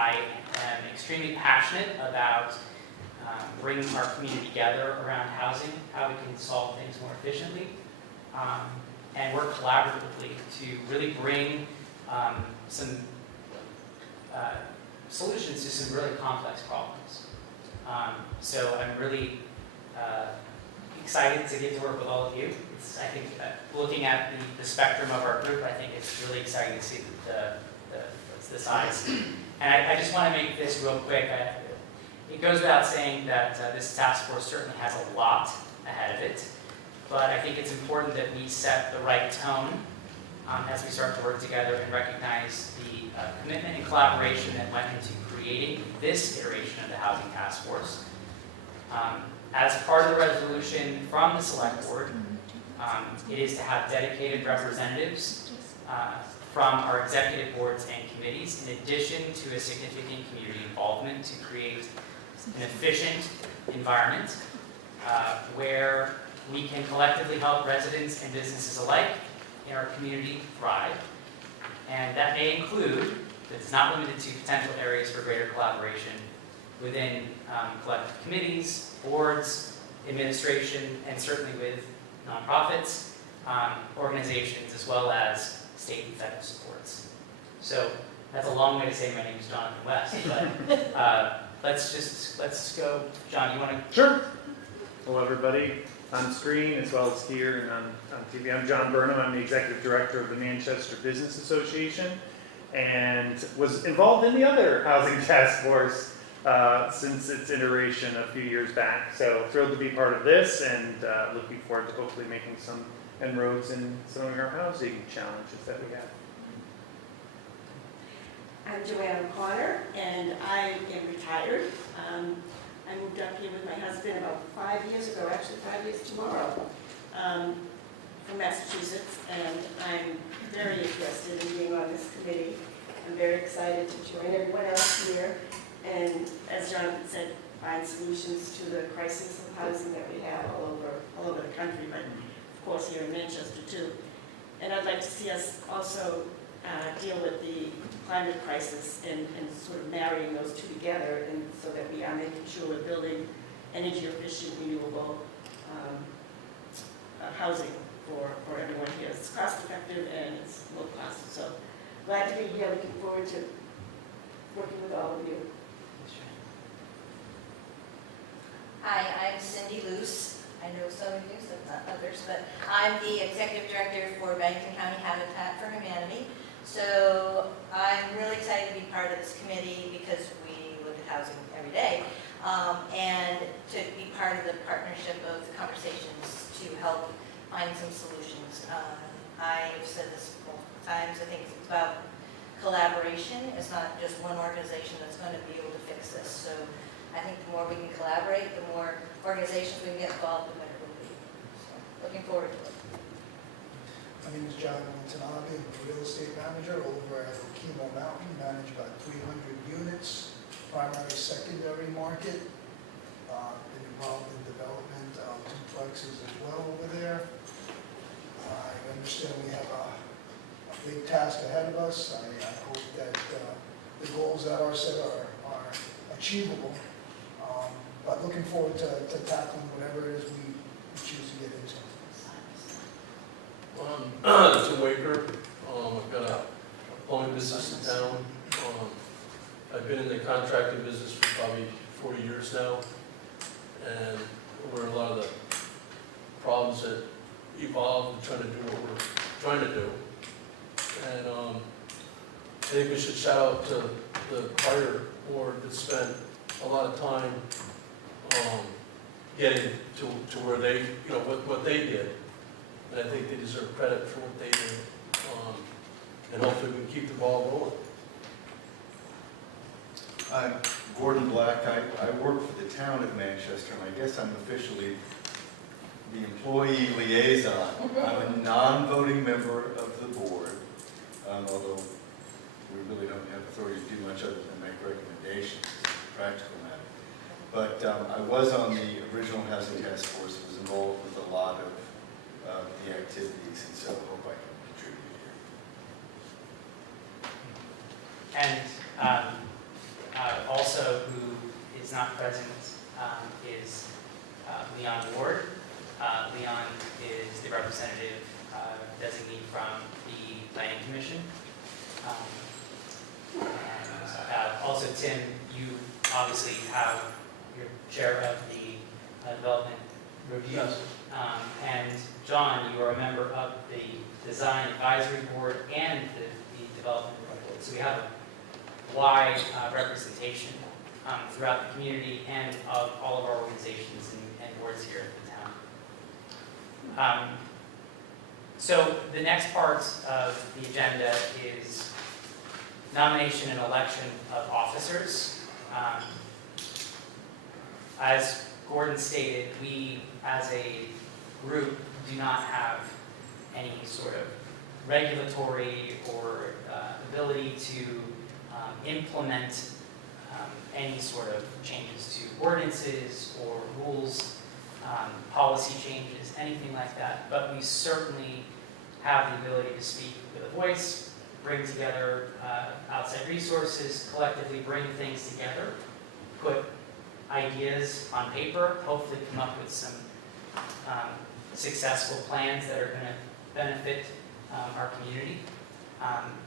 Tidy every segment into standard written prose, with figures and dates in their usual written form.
I am extremely passionate about bringing our community together around housing, how we can solve things more efficiently, and work collaboratively to really bring some solutions to some really complex problems. So I'm really excited to get to work with all of you. I think looking at the spectrum of our group, I think it's really exciting to see the size. And I just want to make this real quick. It goes without saying that this task force certainly has a lot ahead of it, but I think it's important that we set the right tone as we start to work together and recognize the commitment and collaboration that went into creating this iteration of the Housing Task Force. As part of the resolution from the Select Board, it is to have dedicated representatives from our executive boards and committees, in addition to a significant community involvement to create an efficient environment where we can collectively help residents and businesses alike in our community thrive. And that may include, but it's not limited to, potential areas for greater collaboration within collective committees, boards, administration, and certainly with nonprofits, organizations, as well as state and federal supports. So that's a long way to say my name is Jonathan West, but let's go. John, you want to? Sure. Hello, everybody. On screen as well as here and on TV. I'm John Burnham. I'm the Executive Director of the Manchester Business Association and was involved in the other Housing Task Force since its iteration a few years back. So thrilled to be part of this and looking forward to hopefully making some inroads in some of our housing challenges that we have. I'm Joanne O'Connor, and I am retired. I moved up here with my husband about 5 years ago, actually 5 years tomorrow, from Massachusetts, and I'm very interested in being on this committee. I'm very excited to join everyone else here, and as Jonathan said, find solutions to the crisis of housing that we have all over the country, but of course here in Manchester too. And I'd like to see us also deal with the climate crisis and sort of marrying those two together, and so that we are making sure we're building energy efficient, renewable housing for everyone here. It's cost effective and it's low cost. So glad to be here, looking forward to working with all of you. Hi, I'm Cindy Luce. I know some of you, some not others, but I'm the Executive Director for Bennington County Habitat for Humanity. So I'm really excited to be part of this committee because we look at housing every day, and to be part of the partnership of the conversations to help find some solutions. I've said this multiple times, I think it's about collaboration. It's not just one organization that's going to be able to fix this. So I think the more we can collaborate, the more organizations we can get involved, the better it will be. So looking forward to it. My name is John Watanabe. I'm a real estate manager over at Okemo Mountain, manage about 300 units, primary, secondary market. Been involved in development of duplexes as well over there. I understand we have a big task ahead of us. I hope that the goals that are set are achievable. But looking forward to tackling whatever it is we choose to get into. Tim Waker. I've got a plumbing business in town. I've been in the contracting business for probably 40 years now, and where a lot of the problems that evolve and trying to do what we're trying to do. And I think we should shout out to the fire board that spent a lot of time getting to where they, what they did. And I think they deserve credit for what they did. And hopefully we can keep the ball rolling. I'm Gordon Black. I work for the town of Manchester, and I guess I'm officially the employee liaison. I'm a non-voting member of the board, although we really don't have authority to do much other than make recommendations. It's a practical matter. But I was on the original Housing Task Force, was involved with a lot of the activities, and so I hope I can contribute here. And is not present is Leon Ward. Leon is the representative designee from the Planning Commission. And also, Tim, you obviously have, you're chair of the Development Review. Yes. And John, you are a member of the Design Advisory Board and the Development Review Board. So we have a wide representation throughout the community and of all of our organizations and boards here at the town. So the next part of the agenda is nomination and election of officers. As Gordon stated, we as a group do not have any sort of regulatory or ability to implement any sort of changes to ordinances or rules, policy changes, anything like that. But we certainly have the ability to speak with a voice, bring together outside resources, collectively bring things together, put ideas on paper, hopefully come up with some successful plans that are going to benefit our community.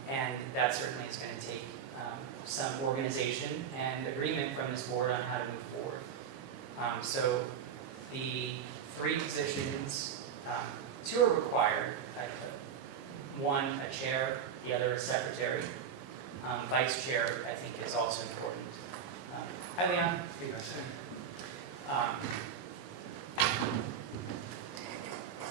And that certainly is going to take some organization and agreement from this board on how to move forward. So the 3 positions, 2 are required. One, a chair, the other, a secretary. Vice chair, I think, is also important. Hi, Leon.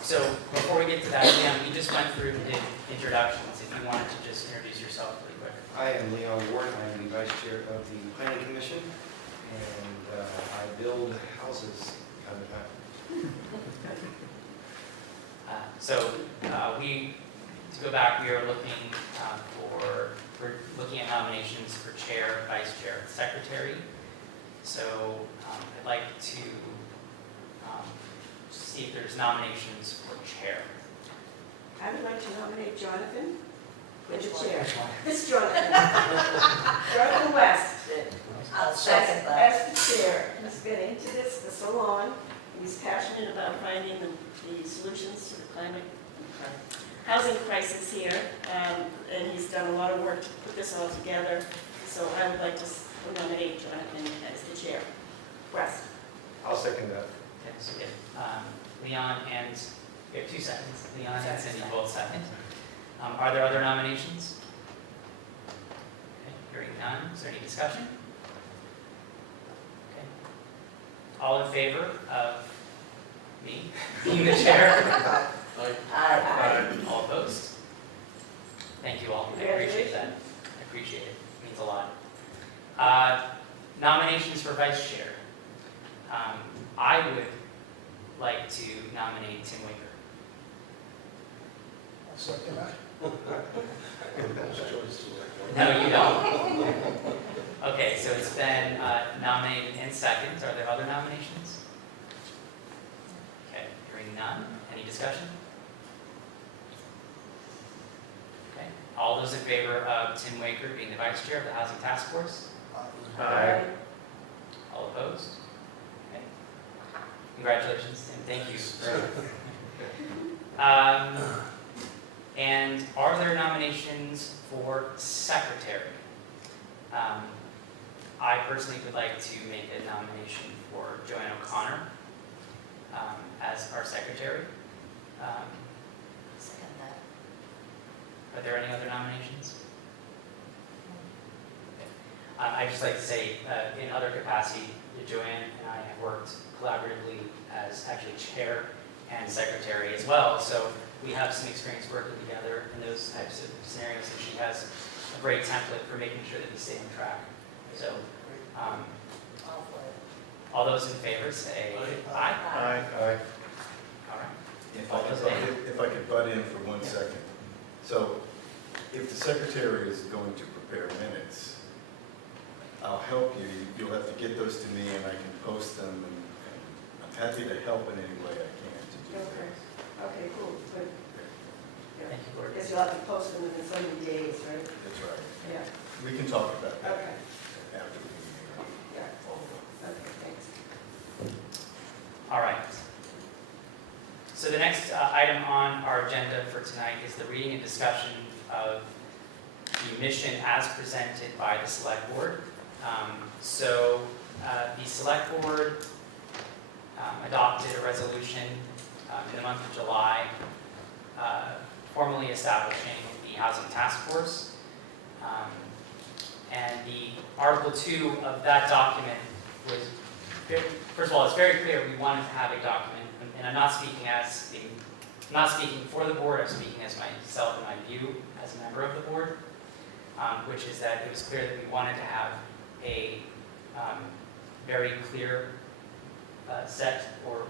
So before we get to that, Leon, we just went through the introductions. If you wanted to just introduce yourself really quick. I am Leon Ward, I am the Vice Chair of the Planning Commission, and I build houses out of that. To go back, we are looking we're looking at nominations for chair, vice chair, and secretary. So I'd like to see if there's nominations for chair. I would like to nominate Jonathan for the Which one? chair. This Jonathan. Jonathan West. I'll second that. As the chair, he's been into this for so long. He's passionate about finding the solutions to the housing crisis here, and he's done a lot of work to put this all together. So I would like to nominate Jonathan as the chair. West. I'll second that. Okay, so we have Leon and, we have 2 seconds. Leon and Cindy both second. Are there other nominations? Okay, hearing none. Is there any discussion? Okay. All in favor of me being the chair? Aye. All opposed? Thank you all. I appreciate that. I appreciate it. It means a lot. Nominations for vice chair. I would like to nominate Tim Waker. I'll second that. No, you don't. Okay, so it's been nominated and seconded. Are there other nominations? Okay, hearing none. Any discussion? Okay, all those in favor of Tim Waker being the vice chair of the Housing Task Force? Aye. All opposed? Okay. Congratulations, Tim. Thank you. And are there nominations for secretary? I personally would like to make a nomination for Joanne O'Connor as our secretary. Second that. Are there any other nominations? I'd just like to say, in other capacity, Joanne and I have worked collaboratively as actually chair and secretary as well, so we have some experience working together in those types of scenarios, and she has a great template for making sure that we stay on track. So, All for it. all those in favor say aye. Aye. All right. If I could butt in for 1 second. So if the secretary is going to prepare minutes, I'll help you. You'll have to get those to me and I can post them, and I'm happy to help in any way I can to do Okay. that. Okay, cool, good. Thank you, Lord. Guess you'll have to post them in so many days, right? That's right. Yeah, We can talk about that okay, after the meeting. yeah, All of them. for tonight is the reading and discussion of the mission as presented by the select board. The select board adopted a resolution in the month of July formally establishing the Housing Task Force. And the Article 2 of that document was, first of all, it's very clear we wanted to have a document, and I'm not speaking for the board, I'm speaking as myself and my view as a member of the board, which is that it was clear that we wanted to have a very clear set or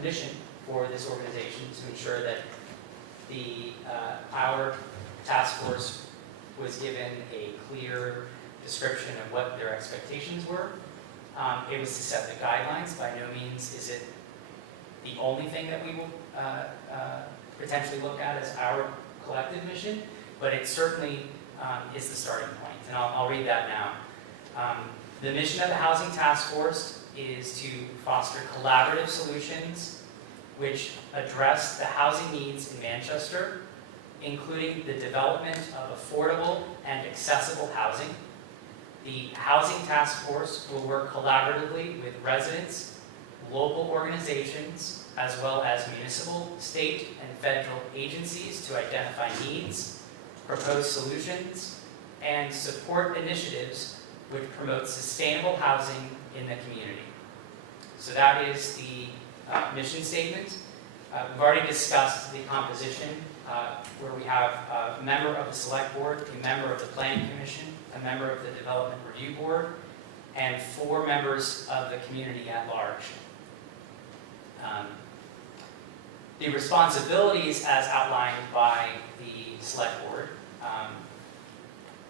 mission for this organization to ensure that our task force was given a clear description of what their expectations were. It was to set the guidelines. By no means is it the only thing that we will potentially look at as our collective mission, but it certainly is the starting point. And I'll read that now. The mission of the Housing Task Force is to foster collaborative solutions which address the housing needs in Manchester, including the development of affordable and accessible housing. The Housing Task Force will work collaboratively with residents, local organizations, as well as municipal, state, and federal agencies to identify needs, propose solutions, and support initiatives which promote sustainable housing in the community. So that is the mission statement. We've already discussed the composition, where we have a member of the Select Board, a member of the Planning Commission, a member of the Development Review Board, and 4 members of the community at large. The responsibilities as outlined by the Select Board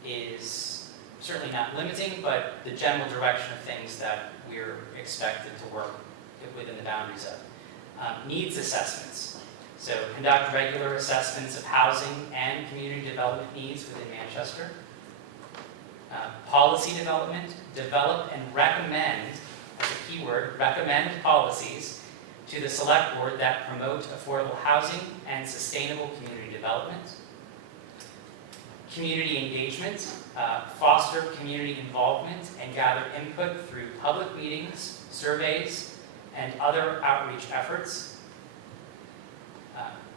is certainly not limiting, but the general direction of things that we're expected to work within the boundaries of. Needs assessments. So conduct regular assessments of housing and community development needs within Manchester. Policy development, develop and recommend, as a key word, recommend policies to the Select Board that promote affordable housing and sustainable community development. Community engagement, foster community involvement and gather input through public meetings, surveys, and other outreach efforts.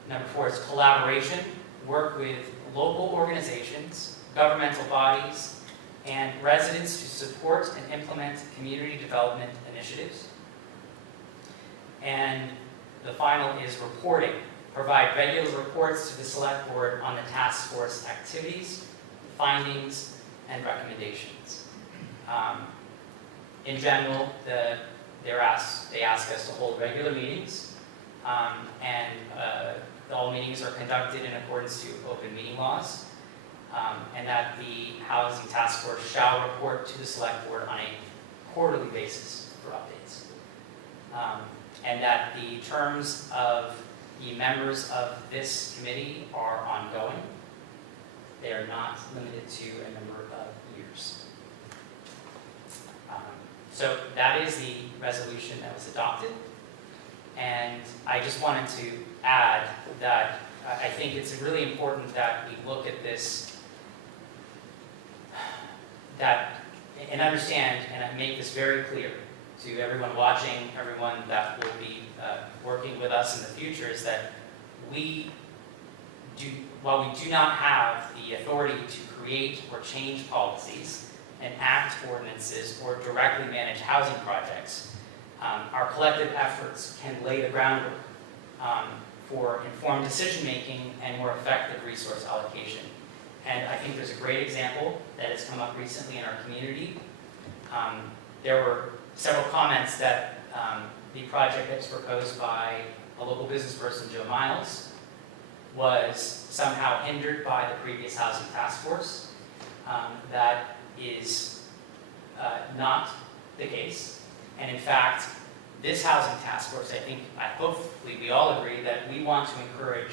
Number 4 is collaboration, work with local organizations, governmental bodies, and residents to support and implement community development initiatives. And the final is reporting. Provide regular reports to the Select Board on the task force activities, findings, and recommendations. In general, they ask us to hold regular meetings, and all meetings are conducted in accordance to open meeting laws, and that the Housing Task Force shall report to the Select Board on a quarterly basis for updates. And that the terms of the members of this committee are ongoing. They are not limited to a number of years. So that is the resolution that was adopted. And I just wanted to add that I think it's really important that we look at this, and understand and make this very clear to everyone watching, everyone that will be working with us in the future, is that while we do not have the authority to create or change policies, enact ordinances, or directly manage housing projects, our collective efforts can lay the groundwork for informed decision-making and more effective resource allocation. And I think there's a great example that has come up recently in our community. There were several comments that the project that was proposed by a local business person, Joe Miles, was somehow hindered by the previous Housing Task Force. That is not the case. And in fact, this Housing Task Force, hopefully we all agree that we want to encourage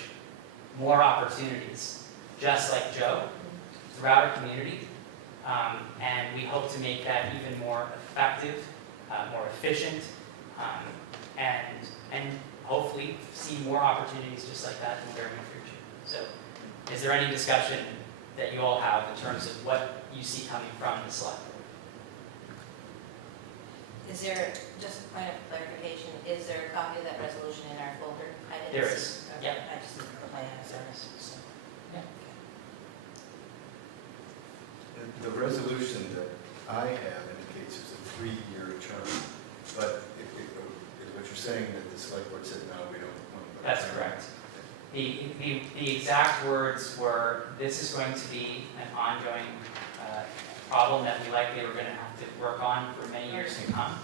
more opportunities, just like Joe, throughout our community. And we hope to make that even more effective, more efficient, and hopefully see more opportunities just like that in the very near future. So is there any discussion that you all have in terms of what you see coming from the select board? Is there, just a point of clarification, is there a copy of that resolution in our folder? I didn't There see- is, okay, yeah. I just didn't put my eyes on this, so. The resolution that I have indicates it's a 3-year term, but is what you're saying that the select board said, no, we don't want to. That's correct. The exact words were, this is going to be an ongoing problem that we likely are going to have to work on for many years to come.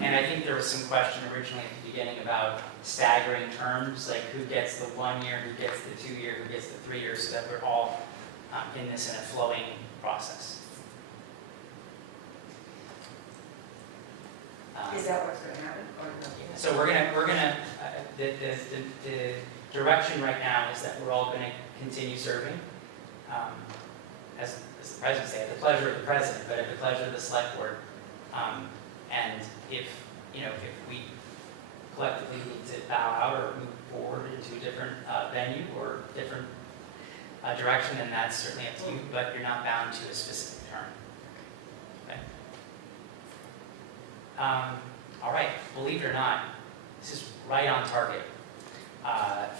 And I think there was some question originally at the beginning about staggering terms, like who gets the 1 year, who gets the 2 year, who gets the 3 years, so that we're all in this in a flowing process. Is that what's going to happen, or no? So the direction right now is that we're all going to continue serving, as the president said, at the pleasure of the president, but at the pleasure of the select board. And if we collectively need to bow out or move forward into a different venue or different direction, then that's certainly up to you, but you're not bound to a specific term. Okay. All right, believe it or not, this is right on target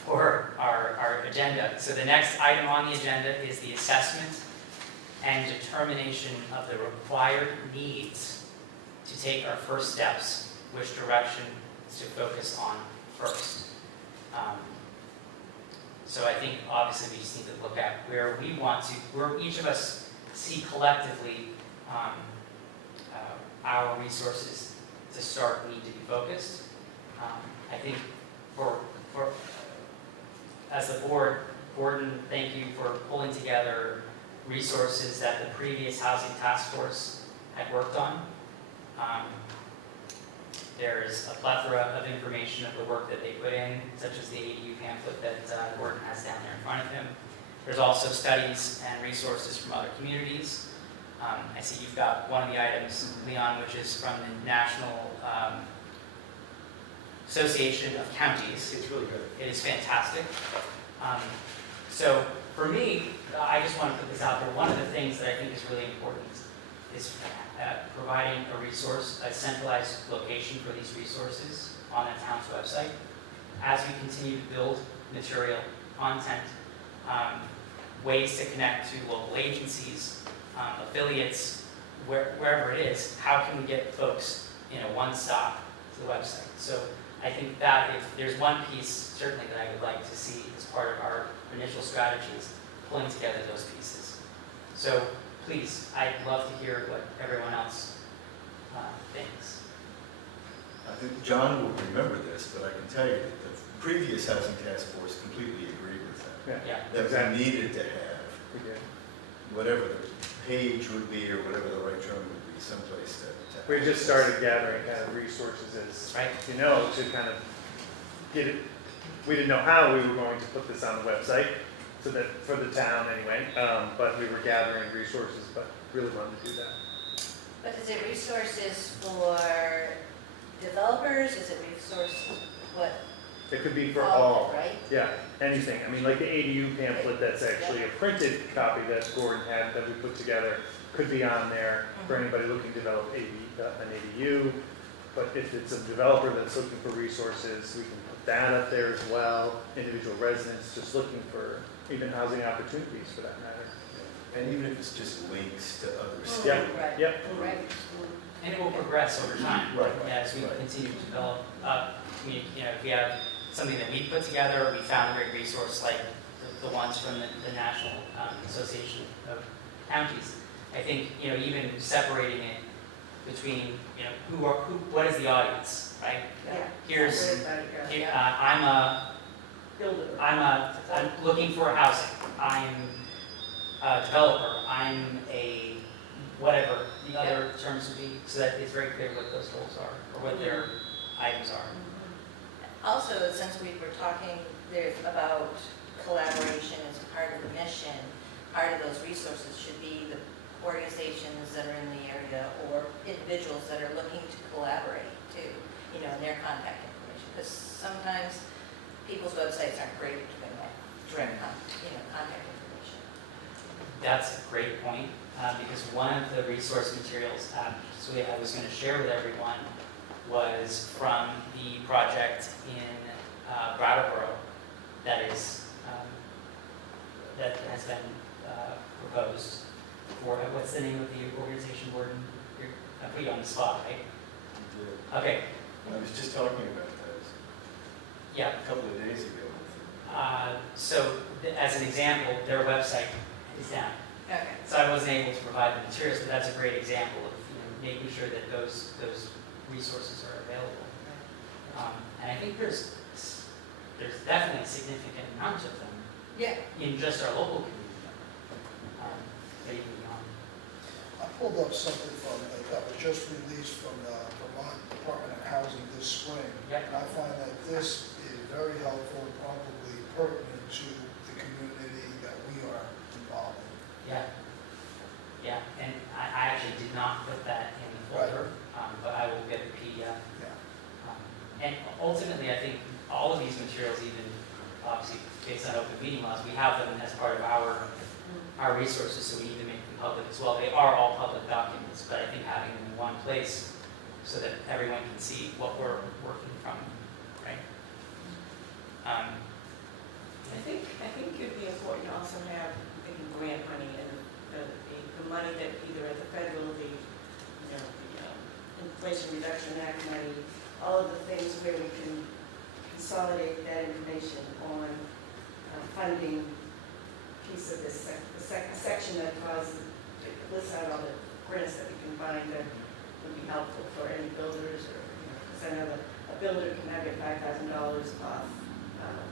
for our agenda. So the next item on the agenda is the assessment and determination of the required needs to take our first steps, which direction to focus on first. So I think obviously we just need to look at where each of us see collectively our resources to start need to be focused. I think as the board, Gordon, thank you for pulling together resources that the previous housing task force had worked on. There's a plethora of information of the work that they put in, such as the ADU pamphlet that Gordon has down there in front of him. There's also studies and resources from other communities. I see you've got one of the items, Leon, which is from the National Association of Counties. It's really good. It is fantastic. So for me, I just want to put this out there. One of the things that I think is really important is providing a resource, a centralized location for these resources on the town's website. As we continue to build material, content, ways to connect to local agencies, affiliates, wherever it is, how can we get folks in a one-stop to the website? So I think that if there's one piece certainly that I would like to see as part of our initial strategies, pulling together those pieces. So please, I'd love to hear what everyone else thinks. I think John will remember this, but I can tell you that the previous housing task force completely agreed with that. Yeah. That Exactly. we needed to have We did. whatever the page would be or whatever the right term would be, someplace to. We just started gathering kind of resources as, Right. to kind of get it. We didn't know how we were going to put this on the website, so that for the town anyway. But we were gathering resources, but really wanted to do that. But is it resources for developers? Is it resources, what? It could be for All all. of it, right? Yeah, anything. I mean, like the ADU pamphlet, that's actually a printed copy that Gordon had that we put together, could be on there for anybody looking to develop an ADU. But if it's a developer that's looking for resources, we can put that up there as well. Individual residents just looking for even housing opportunities for that matter. And even if it's just links to other stuff. Yeah. Right. Yep. Right. And it will progress over time. Right. As we Right. continue to develop, if we have something that we put together, we found a great resource like the ones from the National Association of Counties. I think, even separating it between, what is the audience, right? Yeah. Here's, Yeah. I'm looking for housing. I'm a developer. I'm a whatever the other terms would be, so that it's very clear what those goals are or what their items are. Also, since we were talking there about collaboration as part of the mission, part of those resources should be the organizations that are in the area or individuals that are looking to collaborate too, and their contact information. Because sometimes people's websites aren't great at doing that. direct, contact information. That's a great point, because one of the resource materials, so I was going to share with everyone, was from the project in Brattleboro that is, that has been proposed for, what's the name of the organization, Gordon? I put you on the spot, right? You did. Okay, I was just talking about that yeah. a couple of days ago. So as an example, their website is down. Okay. So I wasn't able to provide the materials, but that's a great example of, making sure that those resources are available. And I think there's definitely a significant amount of them Yeah. in just our local community, but even beyond. I pulled up something that was just released from the Vermont Department of Housing this spring. Yep. And I find that this is very helpful and probably pertinent to the community that we are involved in. Yeah. Yeah, and I actually did not put that in the folder, but I will get the PDF. Yeah. And ultimately, I think all of these materials, even obviously based on open meeting laws, we have them as part of our resources, so we need to make them public as well. They are all public documents, but I think having them in one place so that everyone can see what we're working from, right? I think it'd be important to also have the grant money and the money that either at the federal, the Inflation Reduction Act money, all of the things where we can consolidate that information on funding piece of this, section that lists out all the grants that we can find that would be helpful for any builders or, because I know that a builder can have get $5,000 off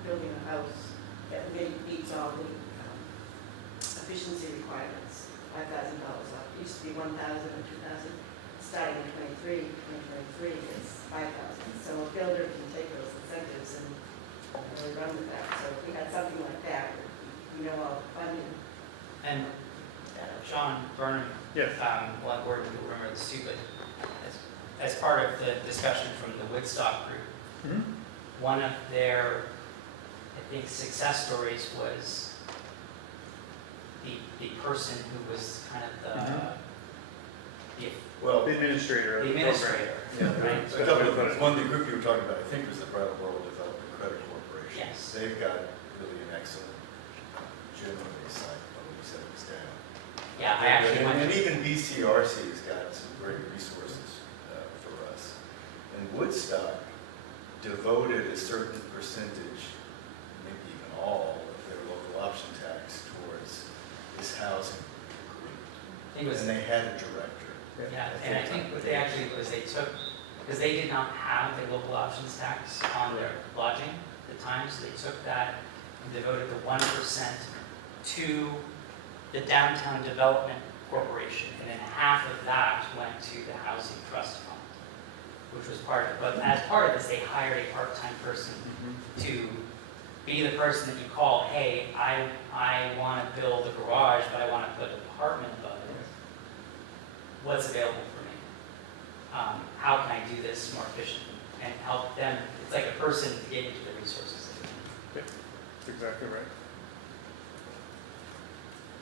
building a house that meets all the efficiency requirements, $5,000 off. It used to be $1,000 or $2,000. Starting in 2023, it's $5,000. So a builder can take those incentives and really run with that. So if we had something like that, we know all the funding. And John Burnham, Yes. well, Gordon will remember this too, but as part of the discussion from the Woodstock group, Mhm. one of their, I think, success stories was the person who was kind of the Well, The administrator of the program. administrator, yeah, right? a couple of things. One, the group you were talking about, I think was the Brattleboro Development Credit Corporation. Yes. They've got really an excellent generally site, although you said it was down. Yeah, I actually And went, even BCRC's got some great resources for us. And Woodstock devoted a certain percentage, maybe even all, of their local option tax towards this housing group. it was, And they had a director. yeah, and I think what they actually was they took, because they did not have a local options tax on their lodging at the time, so they took that and devoted the 1% to the Downtown Development Corporation, and then half of that went to the Housing Trust Fund, which was part of it. But as part of this, they hired a part-time person Mhm. to be the person that you call, hey, I want to build a garage, but I want to put an apartment above it. What's available for me? How can I do this more efficiently? And help them, it's like a person to get into the resources. That's exactly right.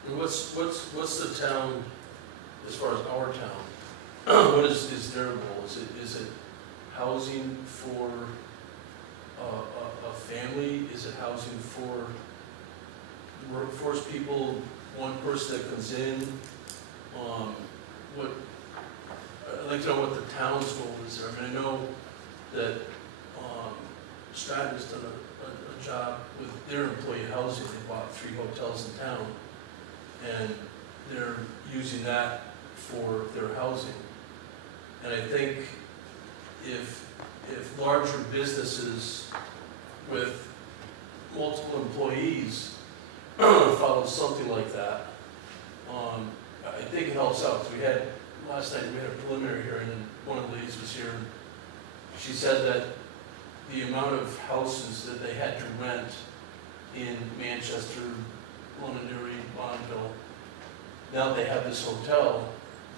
And what's the town, as far as our town, what is their goal? Is it housing for a family? Is it housing for workforce people, one person that comes in? I'd like to know what the town's goal is there. I mean, I know that Stratton's done a job with their employee housing. They bought 3 hotels in town, and they're using that for their housing. And I think if larger businesses with multiple employees follow something like that, I think it helps out. 'Cause last night we had a preliminary hearing, and one of the ladies was here, and she said that the amount of houses that they had to rent in Manchester, Londonderry, Bonneville, now they have this hotel,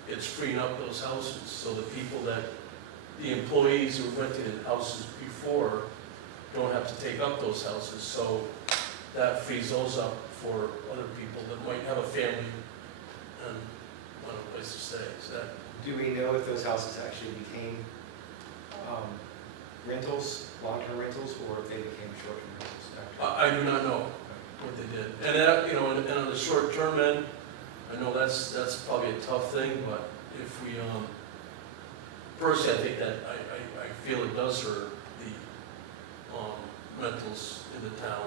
it's freeing up those houses, so the employees who rented in houses before don't have to take up those houses, so that frees those up for other people that might have a family and want a place to stay. So that, Do we know if those houses actually became rentals, long-term rentals, or if they became short-term rentals after? I do not know what they did. And that, you know, and on the short term end, I know that's probably a tough thing, but if we, personally, I think that, I feel it does hurt the rentals in the town,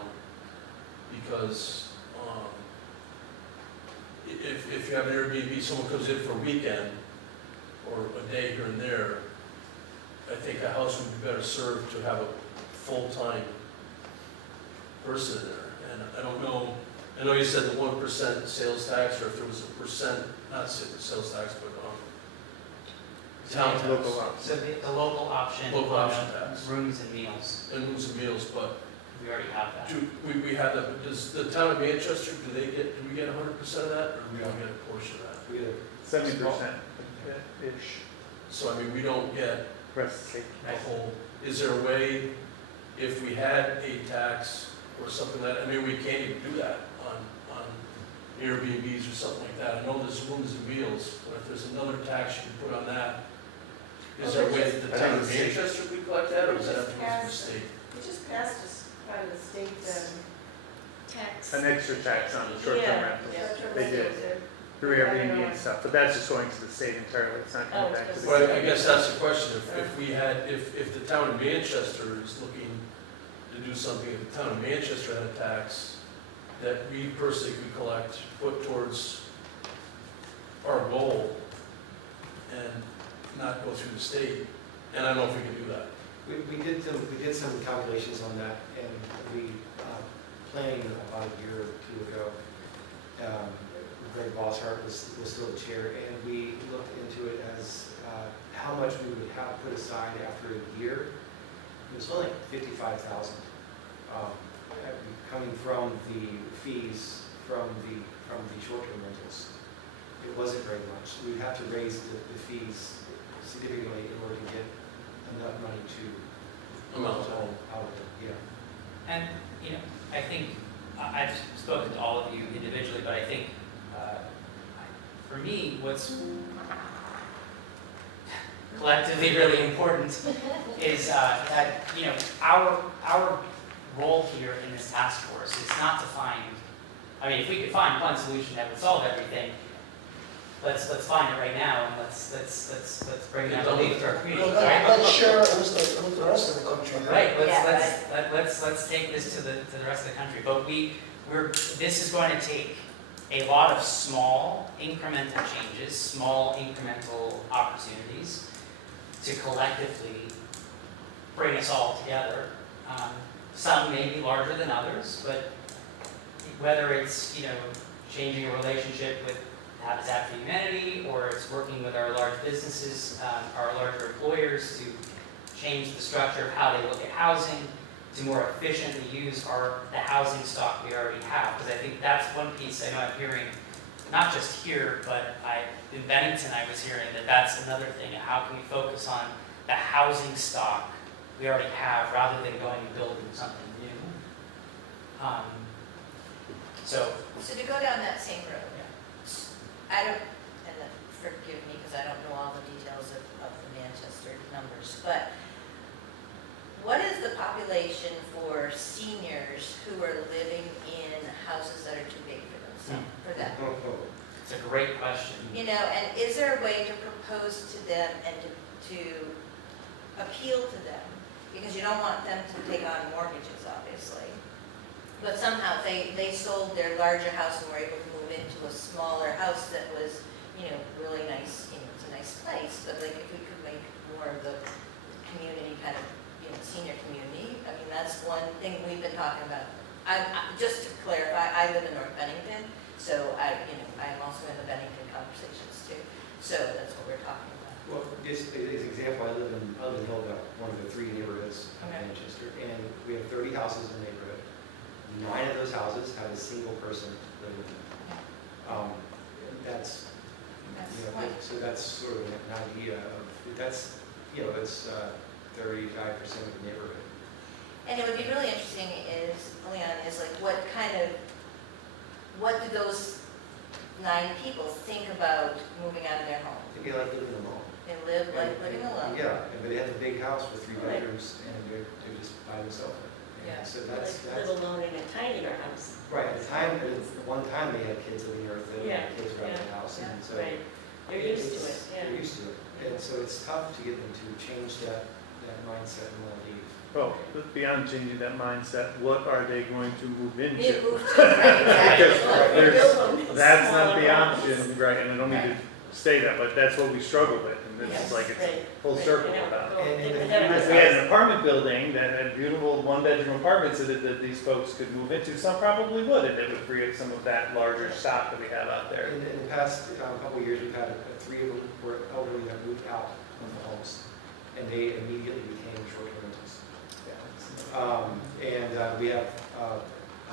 because if you have an Airbnb, someone comes in for a weekend, or a day here and there, I think a house would be better served to have a full-time person in there. And I don't know, I know you said the 1% sales tax, or if there was a percent, not sales tax, but town tax. Local option. So the local option. Local on option the tax. Rooms and meals, And rooms and meals, but we already have that. we have that, but does the town of Manchester, do we get 100% of that, or do we don't get a portion of that? We had 70%-ish, So, I mean, we don't get rest of the state. a whole, is there a way, if we had a tax or something that, I mean, we can't even do that on Airbnbs or something like that. I know there's rooms and meals, but if there's another tax you can put on that, is there a way that the town of Manchester could collect that, or does that have to go through the state? We just passed as part of the state tax. An extra tax on short-term Yeah, rentals. short-term They did. rentals, Through Airbnb and stuff, but that's just going to the state entirely, it's not Oh, coming back to the Well, city. I guess that's the question, if we had, if the town of Manchester is looking to do something, if the town of Manchester had a tax that we personally could collect, put towards our goal, and not go through the state, and I don't know if we can do that. We did some calculations on that, and we, planning about a year or two ago, Greg Bosshart was still the chair, and we looked into it as how much we would have put aside after a year. It was only like $55,000, coming from the fees from the short-term rentals. It wasn't very much. We'd have to raise the fees significantly in order to get enough money to Amount. out of it, yeah. And, you know, I think, I've spoken to all of you individually, but I think, for me, what's collectively really important is that, you know, our role here in this task force is not to find, I mean, if we could find one solution that would solve everything, let's find it right now, and let's bring that relief to our community, right? Let's share it with the rest of the country. Right, Yeah, let's take this to the rest of the country, but this is going to take a lot of small incremental changes, small incremental opportunities to collectively bring us all together. Some may be larger than others, but whether it's, you know, changing a relationship with Habitat for Humanity, or it's working with our large businesses, our larger employers to change the structure of how they look at housing, to more efficiently use the housing stock we already have. Because I think that's one piece I know I'm hearing, not just here, but in Bennington I was hearing that's another thing. How can we focus on the housing stock we already have rather than going and building something new? So So to go down that same road, I don't, and forgive me because I don't know all the details of the Manchester numbers, but what is the population for seniors who are living in houses that are too big for themselves, for them? it's a great question. You know, and is there a way to propose to them and to appeal to them? Because you don't want them to take on mortgages, obviously. But somehow they sold their larger house and were able to move into a smaller house that was, you know, really nice, you know, it's a nice place. But like if we could make more of the community kind of, you know, senior community, I mean, that's one thing we've been talking about. Just to clarify, I live in North Bennington, so I'm also in the Bennington conversations too. So that's what we're talking about. Well, just as an example, I live in Hillville, one of the 3 neighborhoods in Okay. Manchester, and we have 30 houses in the neighborhood. 9 of those houses have a single person living in them. That's, That's you the know, point. so that's sort of an idea of, that's, you know, that's 35% of the neighborhood. And it would be really interesting is, Leon, is like what do those 9 people think about moving out of their home? It'd be like living alone. They live like living alone. Yeah, but they have a big house with 3 Right. bedrooms, and they're just by themselves. Yeah. So Like that's, live alone in a tinier house. right, at one time they had kids living there, they Yeah, had kids around the yeah, house, and so. Right. They're used to it, yeah. They're used to it, and so it's tough to get them to change that mindset and want to leave. Well, beyond changing that mindset, what are they going to move They into? moved to, right, exactly. Because They there's- build them That's not smaller the houses. option, right, and I don't mean to say that, but that's what we struggle with, and this Yes, is like, it's right, full right, circle yeah. about. Well, And- they and have If a- we had an apartment building that had beautiful one-bedroom apartments that these folks could move into, some probably would, and it would free up some of that larger stock that we have out there. In the past couple of years, we've had 3 of them were elderly that moved out of the homes, and they immediately became short-term rentals. And we have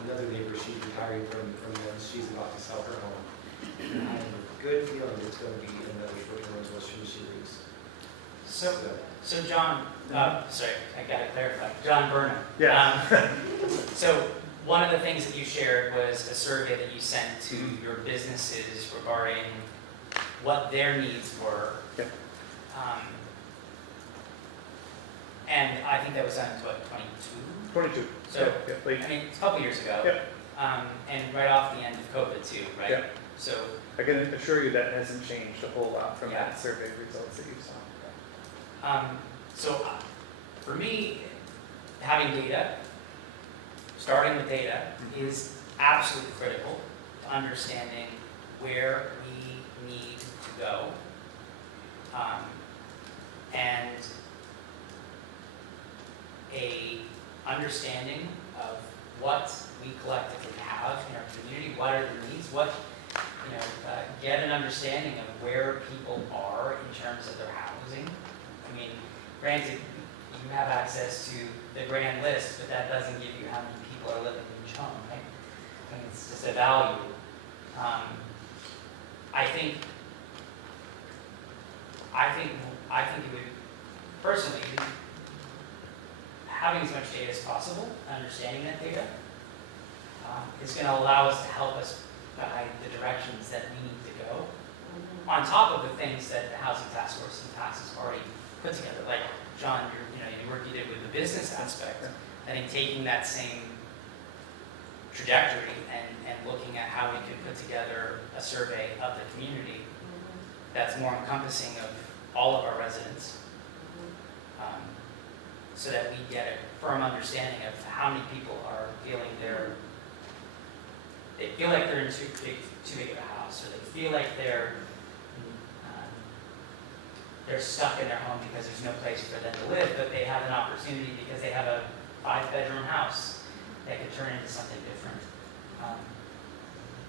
another neighbor, she's retiring from them, she's about to sell her home. And I have a good feeling it's going to be another short-term rental as soon as she leaves. So, so John, sorry, I gotta clarify, John Burnham. Yeah. So, one of the things that you shared was a survey that you sent to your businesses regarding what their needs were. Yep. And I think that was done in what, 22? 22. So, Yeah, like, I mean, it's a couple years ago. Yep. And right off the end of COVID too, right? Yep. So, I can assure you that hasn't changed a whole lot from Yeah. that survey results that you saw. for me, having data, starting with data, is absolutely critical to understanding where we need to go. And a understanding of what we collectively have in our community, what are the needs, get an understanding of where people are in terms of their housing. I mean, granted, you have access to the grand list, but that doesn't give you how many people are living in each home, right? I mean, it's just a value. I think it would, personally, having as much data as possible, understanding that data, is going to allow us to help us guide the directions that we need to go, on top of the things that the Housing Task Force in the past has already put together. Like, John, your work you did with the business aspect, I think taking that same trajectory and looking at how we could put together a survey of the community that's more encompassing of all of our residents, so that we get a firm understanding of how many people are feeling they feel like they're in too big of a house, or they feel like they're stuck in their home because there's no place for them to live, but they have an opportunity because they have a 5-bedroom house that could turn into something different.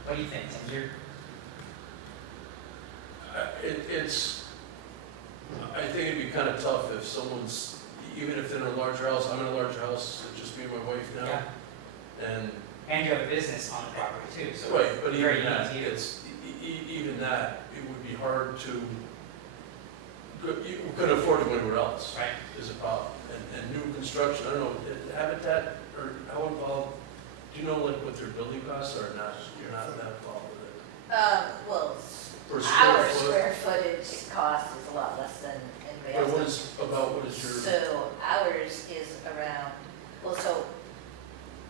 What do you think, Tim? I think it'd be kind of tough if someone's, even if they're in a larger house, I'm in a larger house, it's just me and my wife now. Yeah. And, You have a business on the property too, so right, but it's very even that, easy. even that, it would be hard to, you couldn't afford to go anywhere else, Right. is a problem. And new construction, I don't know, Habitat, or how involved, do you know like what their building costs are, or not, you're not that involved with it? Well, Per square our foot? square footage cost is a lot less than anybody But what else's. is, about what is your? So ours is around, well, so,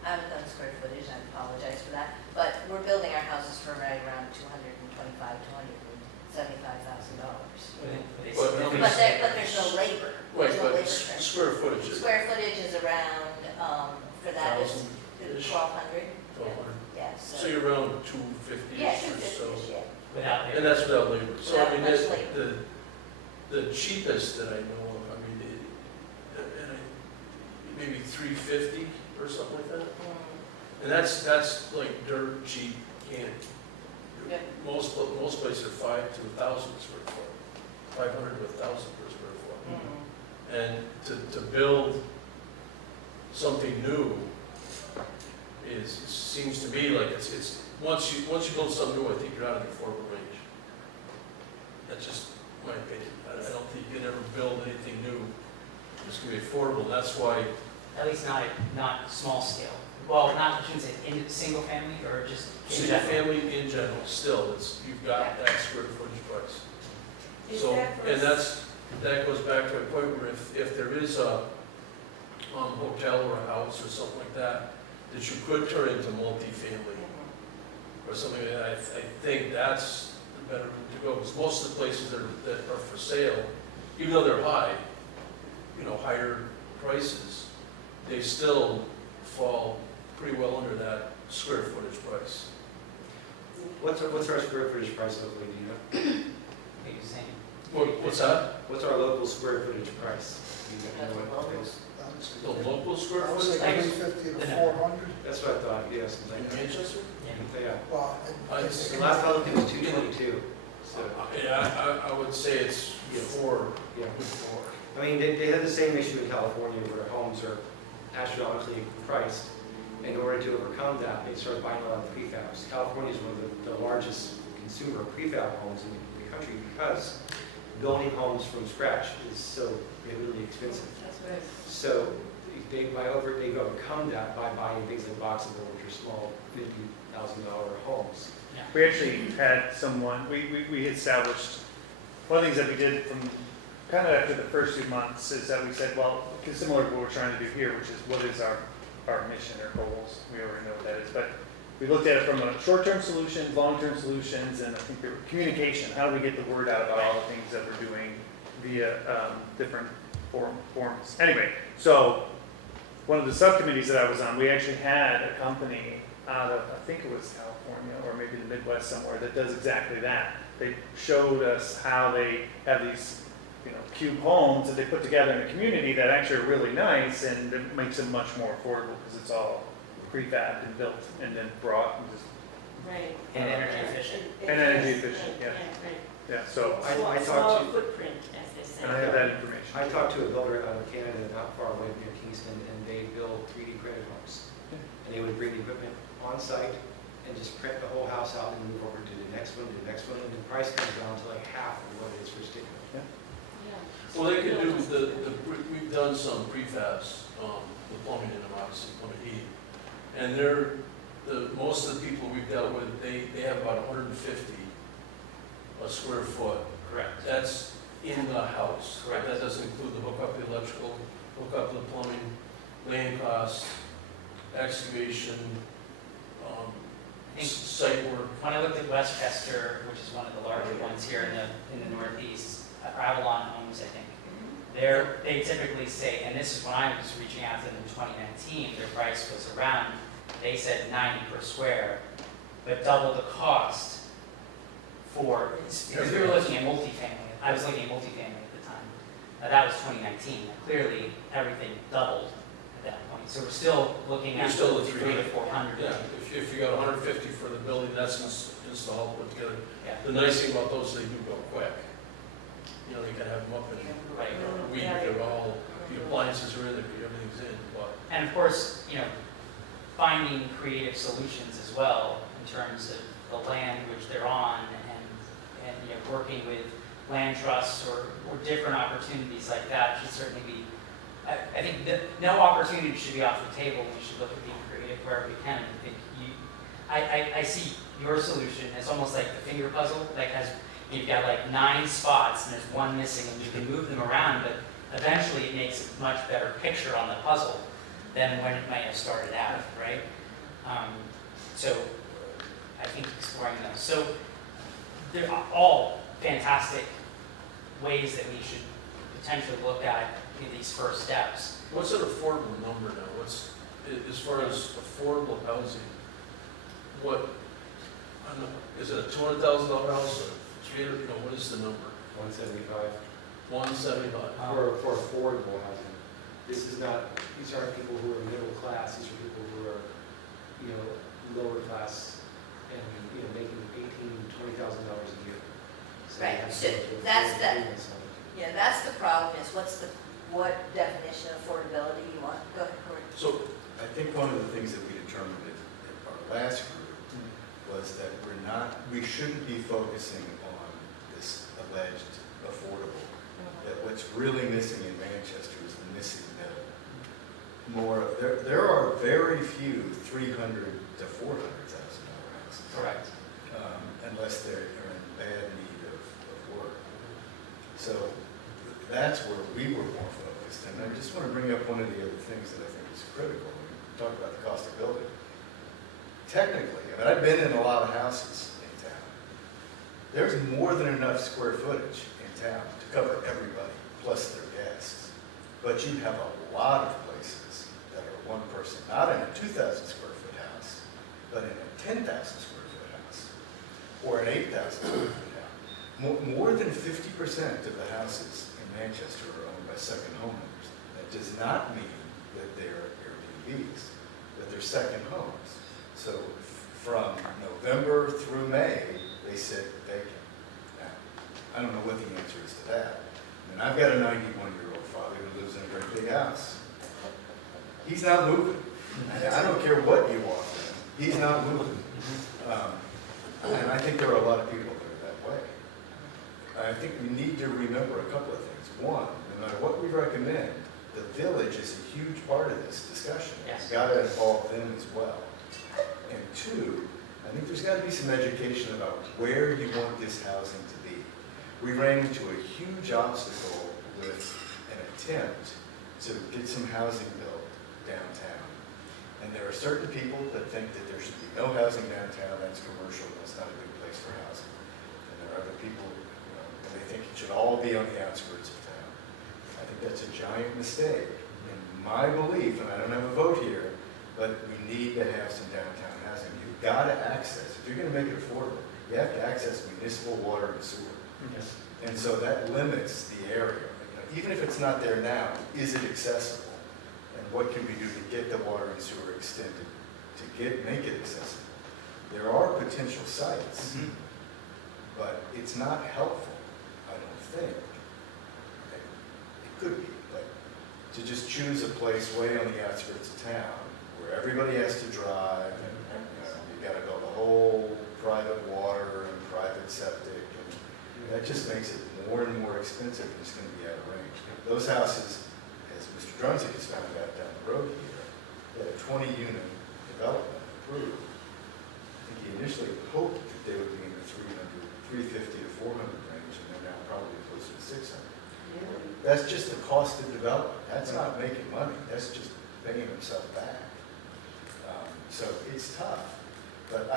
I haven't done square footage, I apologize for that, but we're building our houses for right around $275,000 to $175,000. But there's no labor. Right, There's no but labor trade. square footage is Square footage is around, for that is 1,000-ish, 1,200. 1,200. Yeah, So you're around 250-ish Yeah, or so. 250, yeah. Without And labor. that's without labor. So I Without mean, much labor. the cheapest that I know of, I mean, maybe 350 or something like that. Mm. And that's like dirt cheap, can't. Yeah. Most places are 500 to 1,000 square foot, 500 to 1,000 per square foot. Mm. And to build something new seems to me like it's once you build something new, I think you're out of the affordable range. That's just my opinion. I don't think you can ever build anything new that's gonna be affordable. That's why at least not small scale. Well, not, I shouldn't say, in single family or just in Single general. family in general, still, it's, you've got that square footage price. Is So, that for and that goes back to a point where if there is a hotel or a house or something like that, that you could turn into multifamily or something like that, I think that's the better route to go. Because most of the places that are for sale, even though they're high, higher prices, they still fall pretty well under that square footage price. What's our square footage price locally, do you know? Are you saying? What's that? What's our local square footage price? Do you know what it is? The local square I would say footage? 350 to 400. That's what I thought, yeah, something In like that. Manchester? Yeah. Well, The last I looked, it was 222, so, Yeah, I would say it's four. yeah. Four. I mean, they have the same issue in California where homes are astronomically priced. In order to overcome that, they started buying a lot of prefabs. California is one of the largest consumer of prefab homes in the country because building homes from scratch is so really expensive. That's right. So they've overcome that by buying things like Boxable, which are small $50,000 homes. We actually had someone, we established, one of the things that we did from kind of after the first 2 months is that we said, well, similar to what we're trying to do here, which is what is our mission or goals, we already know what that is, but we looked at it from a short-term solutions, long-term solutions, and I think the communication, how do we get the word out about all the things that we're doing via different forms. Anyway, so one of the subcommittees that I was on, we actually had a company out of, I think it was California or maybe the Midwest somewhere, that does exactly that. They showed us how they have these cube homes that they put together in a community that actually are really nice, and it makes them much more affordable because it's all prefabbed and built and then brought and just, Right. And energy efficient. And energy efficient, yeah. Right. yeah, so, I talked Small to- footprint, as they say. and I have that information. I talked to a builder out of Canada, not far away near Kingston, and they build 3D printed homes. And they would bring the equipment on site and just print the whole house out and move over to the next one, and the price comes down to like half of what it is for stick. Yeah. Well, they could do we've done some prefabs, the plumbing and obviously plumbing heating. And most of the people we've dealt with, they have about 150 a square foot. Correct. That's in the house. Correct. That doesn't include the hook up the electrical, hook up the plumbing, land costs, excavation, I think site work. when I looked at Westchester, which is one of the larger ones here in the Northeast, Avalon Homes, I think, they typically say, and this is when I was reaching out to them in 2019, their price was around, they said 90 per square, but double the cost for, because we were looking at multifamily, I was looking at multifamily at the time. Now, that was 2019, clearly everything doubled at that point, so we're still looking You're at still at 300 to 400. Yeah, if you got 150 for the building, that's installed, put together. Yeah. The nice thing about those, they do go quick. You can have them up in Right. a week, they're all, the appliances are in, everything's in, but. And of course, finding creative solutions as well in terms of the land which they're on and working with land trusts or different opportunities like that should certainly be, I think that no opportunity should be off the table. We should look at being creative wherever we can. I see your solution as almost like the finger puzzle, you've got like 9 spots and there's one missing and you can move them around, but eventually it makes a much better picture on the puzzle than when it might have started out, right? So I think exploring those. So they're all fantastic ways that we should potentially look at these first steps. What's an affordable number now? As far as affordable housing, I don't know, is it a $200,000 house or 300, what is the number? 175 175. for affordable housing. These aren't people who are middle class, these are people who are, lower class and, making $18,000 to $20,000 a year. So they Right, have to so go to that's affordable the- units on it. Yeah, that's the problem, is what definition of affordability you want. Go ahead, Cory. So, I think one of the things that we determined at our last group was that we shouldn't be focusing on this alleged affordable. That what's really missing in Manchester is the missing middle. more, there are very few $300,000 to $400,000 houses. Correct. Unless they're in bad need of work. So that's where we were more focused. And I just want to bring up one of the other things that I think is critical when we talk about the cost of building. Technically, I mean, I've been in a lot of houses in town. There's more than enough square footage in town to cover everybody, plus their guests. But you have a lot of places that are one person, not in a 2,000 square foot house, but in a 10,000 square foot house, or an 8,000 square foot house. More than 50% of the houses in Manchester are owned by second homeowners. That does not mean that they're Airbnbs, that they're second homes. So from November through May, they sit vacant. Now, I don't know what the answer is to that. I mean, I've got a 91-year-old father who lives in a great big house. He's not moving. I don't care what you offer him, he's not moving. And I think there are a lot of people that are that way. I think we need to remember a couple of things. One, no matter what we recommend, the village is a huge part of this discussion. Yes. You've got to involve them as well. And two, I think there's got to be some education about where you want this housing to be. We ran into a huge obstacle with an attempt to get some housing built downtown. And there are certain people that think that there should be no housing downtown, that's commercial, that's not a good place for housing. And there are other people, and they think it should all be on the outskirts of town. I think that's a giant mistake. In my belief, and I don't have a vote here, but we need to have some downtown housing. You've got to access, if you're going to make it affordable, you have to access municipal water and sewer. Yes. And so that limits the area. Even if it's not there now, is it accessible? And what can we do to get the water and sewer extended, to make it accessible? There are potential sites, but it's not helpful, I don't think. It could be, but to just choose a place way on the outskirts of town where everybody has to drive, and you got to build a whole private water and private septic, and that just makes it more and more expensive, and it's going to be out of range. Those houses, as Mr. Drunzik has found out down the road here, they had a 20-unit development approved. I think he initially hoped that they would be in the 350 to 400 range, and they're now probably closer to 600. That's just the cost of development. That's not making money. That's just paying himself back. So it's tough. But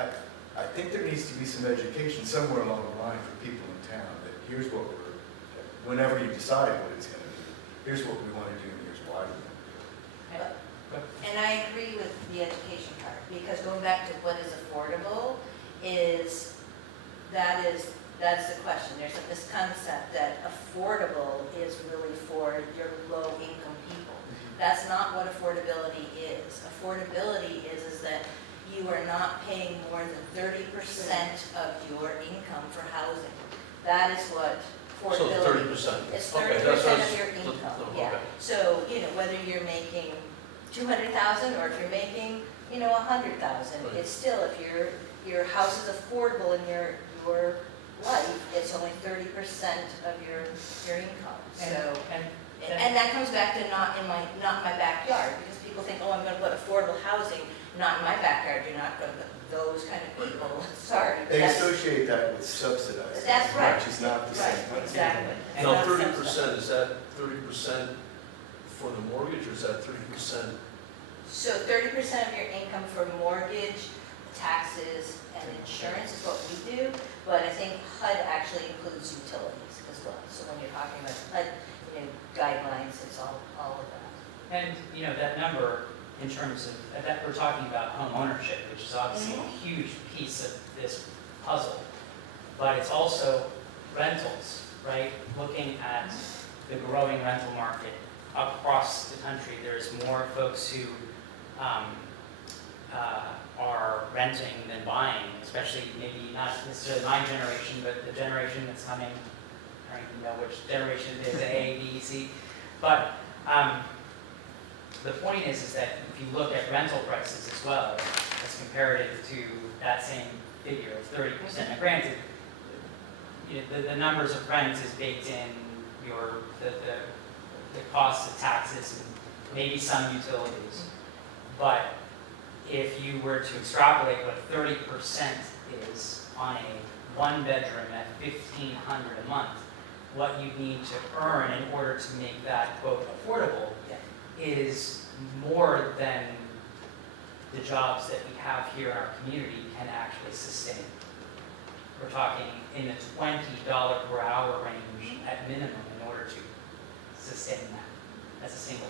I think there needs to be some education somewhere along the line for people in town that here's what whenever you decide what it's going to be, here's what we want to do and here's why we want to do it. And I agree with the education part, because going back to what is affordable that's the question. There's a misconcept that affordable is really for your low-income people. That's not what affordability is. Affordability is that you are not paying more than 30% of your income for housing. That is what So affordability 30%. It's Okay, 30% that's what I of your was- income, okay. yeah. So, whether you're making 200,000 or if you're making, 100,000, Right. it's still, if your house is affordable in your life, it's only 30% of your income. So, and that comes back to not in my backyard, because people think, oh, I'm going to put affordable housing, not in my backyard. You're not going to put those kind of people. Sorry. They That's- associate that with subsidized, That's right. which is not the Right, same. exactly. And Now, not 30%, is that 30% for the mortgage, or is that 30%? So 30% of your income for mortgage, taxes, and insurance is what we do, but I think HUD actually includes utilities as well. So when you're talking about HUD, guidelines, it's all of that. And, that number in terms of, that we're talking about home ownership, which is obviously a huge piece of this puzzle. But it's also rentals, right? Looking at the growing rental market across the country, there's more folks who are renting than buying, especially maybe not necessarily my generation, but the generation that's coming. I don't even know which generation it is, A, B, C. But the point is that if you look at rental prices as well, as comparative to that same figure of 30%. Now granted, the numbers of rent is baked in the cost of taxes and maybe some utilities. But if you were to extrapolate what 30% is on a one-bedroom at $1,500 a month, what you need to earn in order to make that, quote, affordable is more than the jobs that we have here in our community can actually sustain. We're talking in the $20 per hour range at minimum in order to sustain that as a single,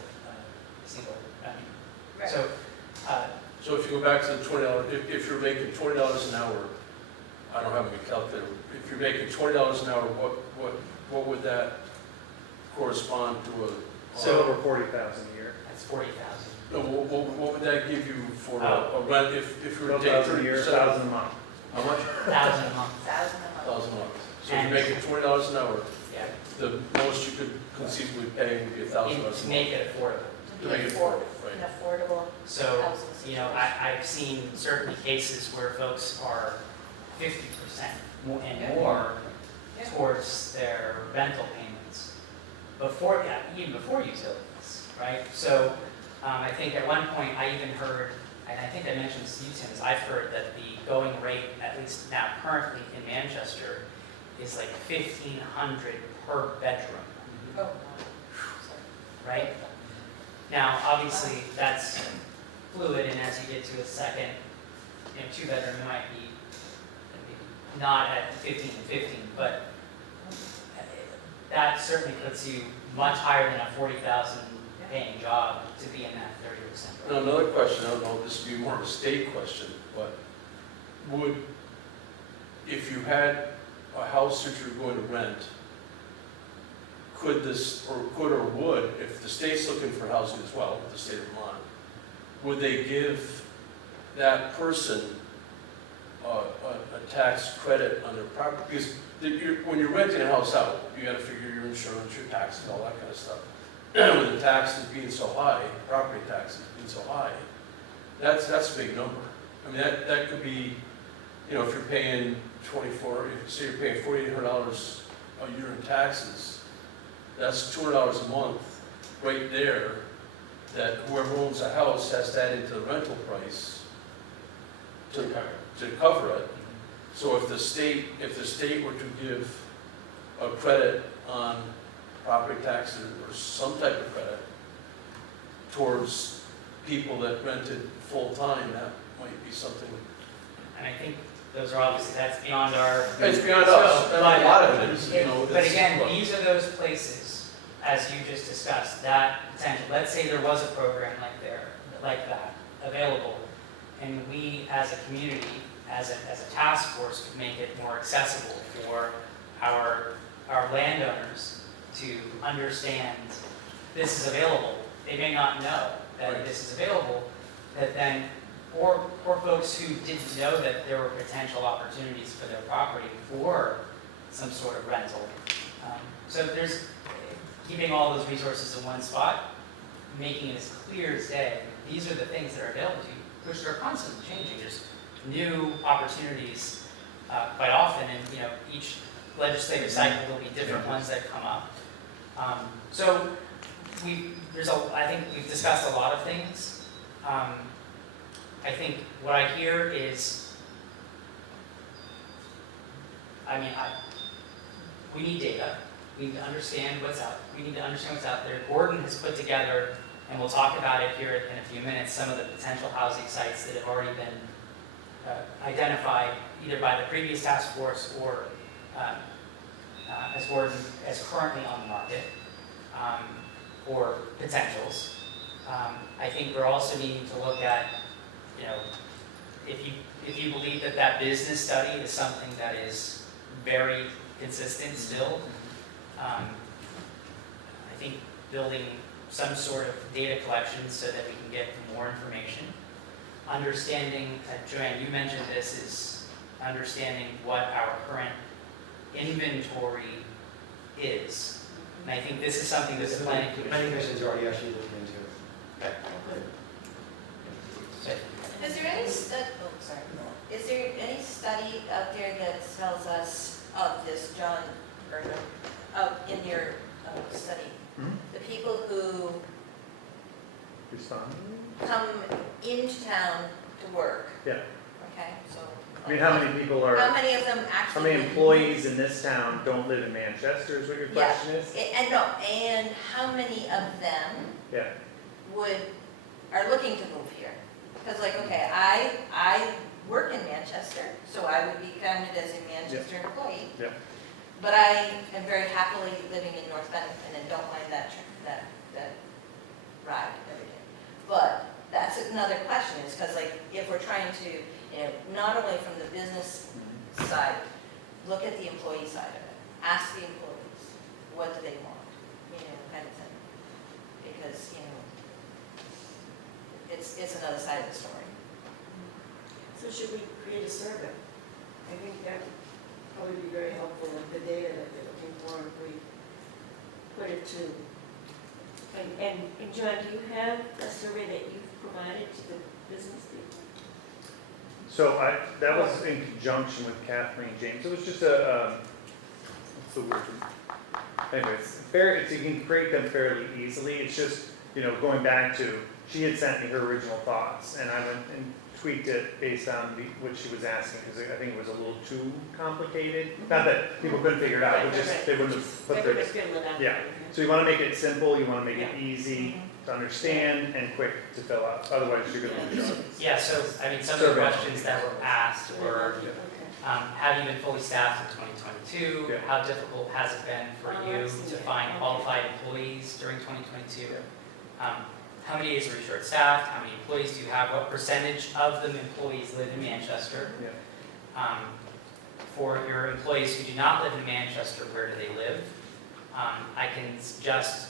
Right. So, So if you go back to the $20, if you're making $20 an hour, I don't have a good calculator. If you're making $20 an hour, what would that correspond to a? So over 40,000 a year. that's 40,000. No, what would that give you for a rent if you were to take 12,000 a year, 30%? 1,000 a month. How much? 1,000 a month. 1,000 a month. 1,000 a month. So if And- you're making $20 an hour, Yeah. the most you could conceivably pay would be $1,000 a month. To make it affordable. To Make be it affordable, right. an affordable So, housing you know, situation. I've seen certainly cases where folks are 50% and more Yeah. towards their rental payments before, yeah, even before utilities, right? So I think at one point I even heard, and I think I mentioned this to you, Tim, is I've heard that the going rate, at least now currently in Manchester, is like 1,500 per bedroom, Oh, right? Now, obviously, that's fluid, and as you get to a second, you know, two-bedroom, it might be not at 15 and 15, but that certainly puts you much higher than a 40,000 paying job to be in that 30% Now, range. another question, I don't know, this would be more of a state question, but if you had a house that you're going to rent, could would, if the state's looking for housing as well, the state of Vermont, would they give that person a tax credit on their property? Because when you're renting a house out, you gotta figure your insurance, your taxes, all that kind of stuff. With the taxes being so high, property taxes being so high, that's a big number. I mean, that could be, you know, if you're paying say you're paying $4,800 a year in taxes, that's $200 a month right there that whoever owns the house has to add into the rental price to cover it. So if the state were to give a credit on property taxes or some type of credit towards people that rented full-time, that might be something. And I think those are obviously, that's beyond our. It's beyond us, So, a but- lot of it is, you know. But it's- again, look, these are those places, as you just discussed, that potential, let's say there was a program like that available, and we as a community, as a task force, could make it more accessible for our landowners to understand this is available. They may not know that Right. this is available, that then, or folks who didn't know that there were potential opportunities for their property for some sort of rental. So there's, keeping all those resources in one spot, making it as clear as day, these are the things that are available to you, which are constantly changing. There's new opportunities quite often, and you know, each legislative cycle there'll be different ones that come up. So I think we've discussed a lot of things. I think what I hear is, we need data. We need to understand what's out. We need to understand what's out there. Gordon has put together, and we'll talk about it here in a few minutes, some of the potential housing sites that have already been identified either by the previous task force or as Gordon as currently on the market, or potentials. I think we're also needing to look at, you know, if you believe that business study is something that is very consistent still, I think building some sort of data collection so that we can get more information. Understanding, Joanne, you mentioned this, is understanding what our current inventory is. And I think this is something that the planning The planning commission's already actually looking into it. Is there any Is there any study out there that tells us of this, John Burnham, in your study? Hmm? The people who respond? come into town to work. Yeah. Okay, so. I mean, how many people How are, many of them how actually? many live in- employees in this town don't live in Manchester is what your Yeah. question is? And no, and how many of them Yeah, are looking to move here? Because like, okay, I work in Manchester, so I would be counted as a Manchester employee. Yeah. But I am very happily living in North Bennington and don't mind that ride every day. But that's another question, is because like, if we're trying to, not only from the business side, look at the employee side of it. Ask the employees, what do they want, kind of thing. Because, it's another side of the story. So should we create a survey? I think that would probably be very helpful with the data that they're looking for if we put it to. And John, do you have a survey that you've provided to the business people? so that was in conjunction with Kathleen James, it was just what's the word? Anyways, you can create them fairly easily, it's just, going back to, she had sent me her original thoughts, and I went and tweaked it based on what she was asking, because I think it was a little too complicated. Not that people couldn't figure it out, but just, they wouldn't have put their, yeah. So you want to make it simple, you want to make it easy to understand and quick to fill out, otherwise you're going to lose it. Yeah, so, I mean, some of the Survey. questions that were asked were, Okay. have you been fully staffed in 2022? Yeah. How difficult has it been for Oh, you I see. to find Okay. qualified employees during 2022? How many days were you short-staffed? How many employees do you have? What percentage of the employees live in Manchester? Yeah. For your employees who do not live in Manchester, where do they live? I can suggest,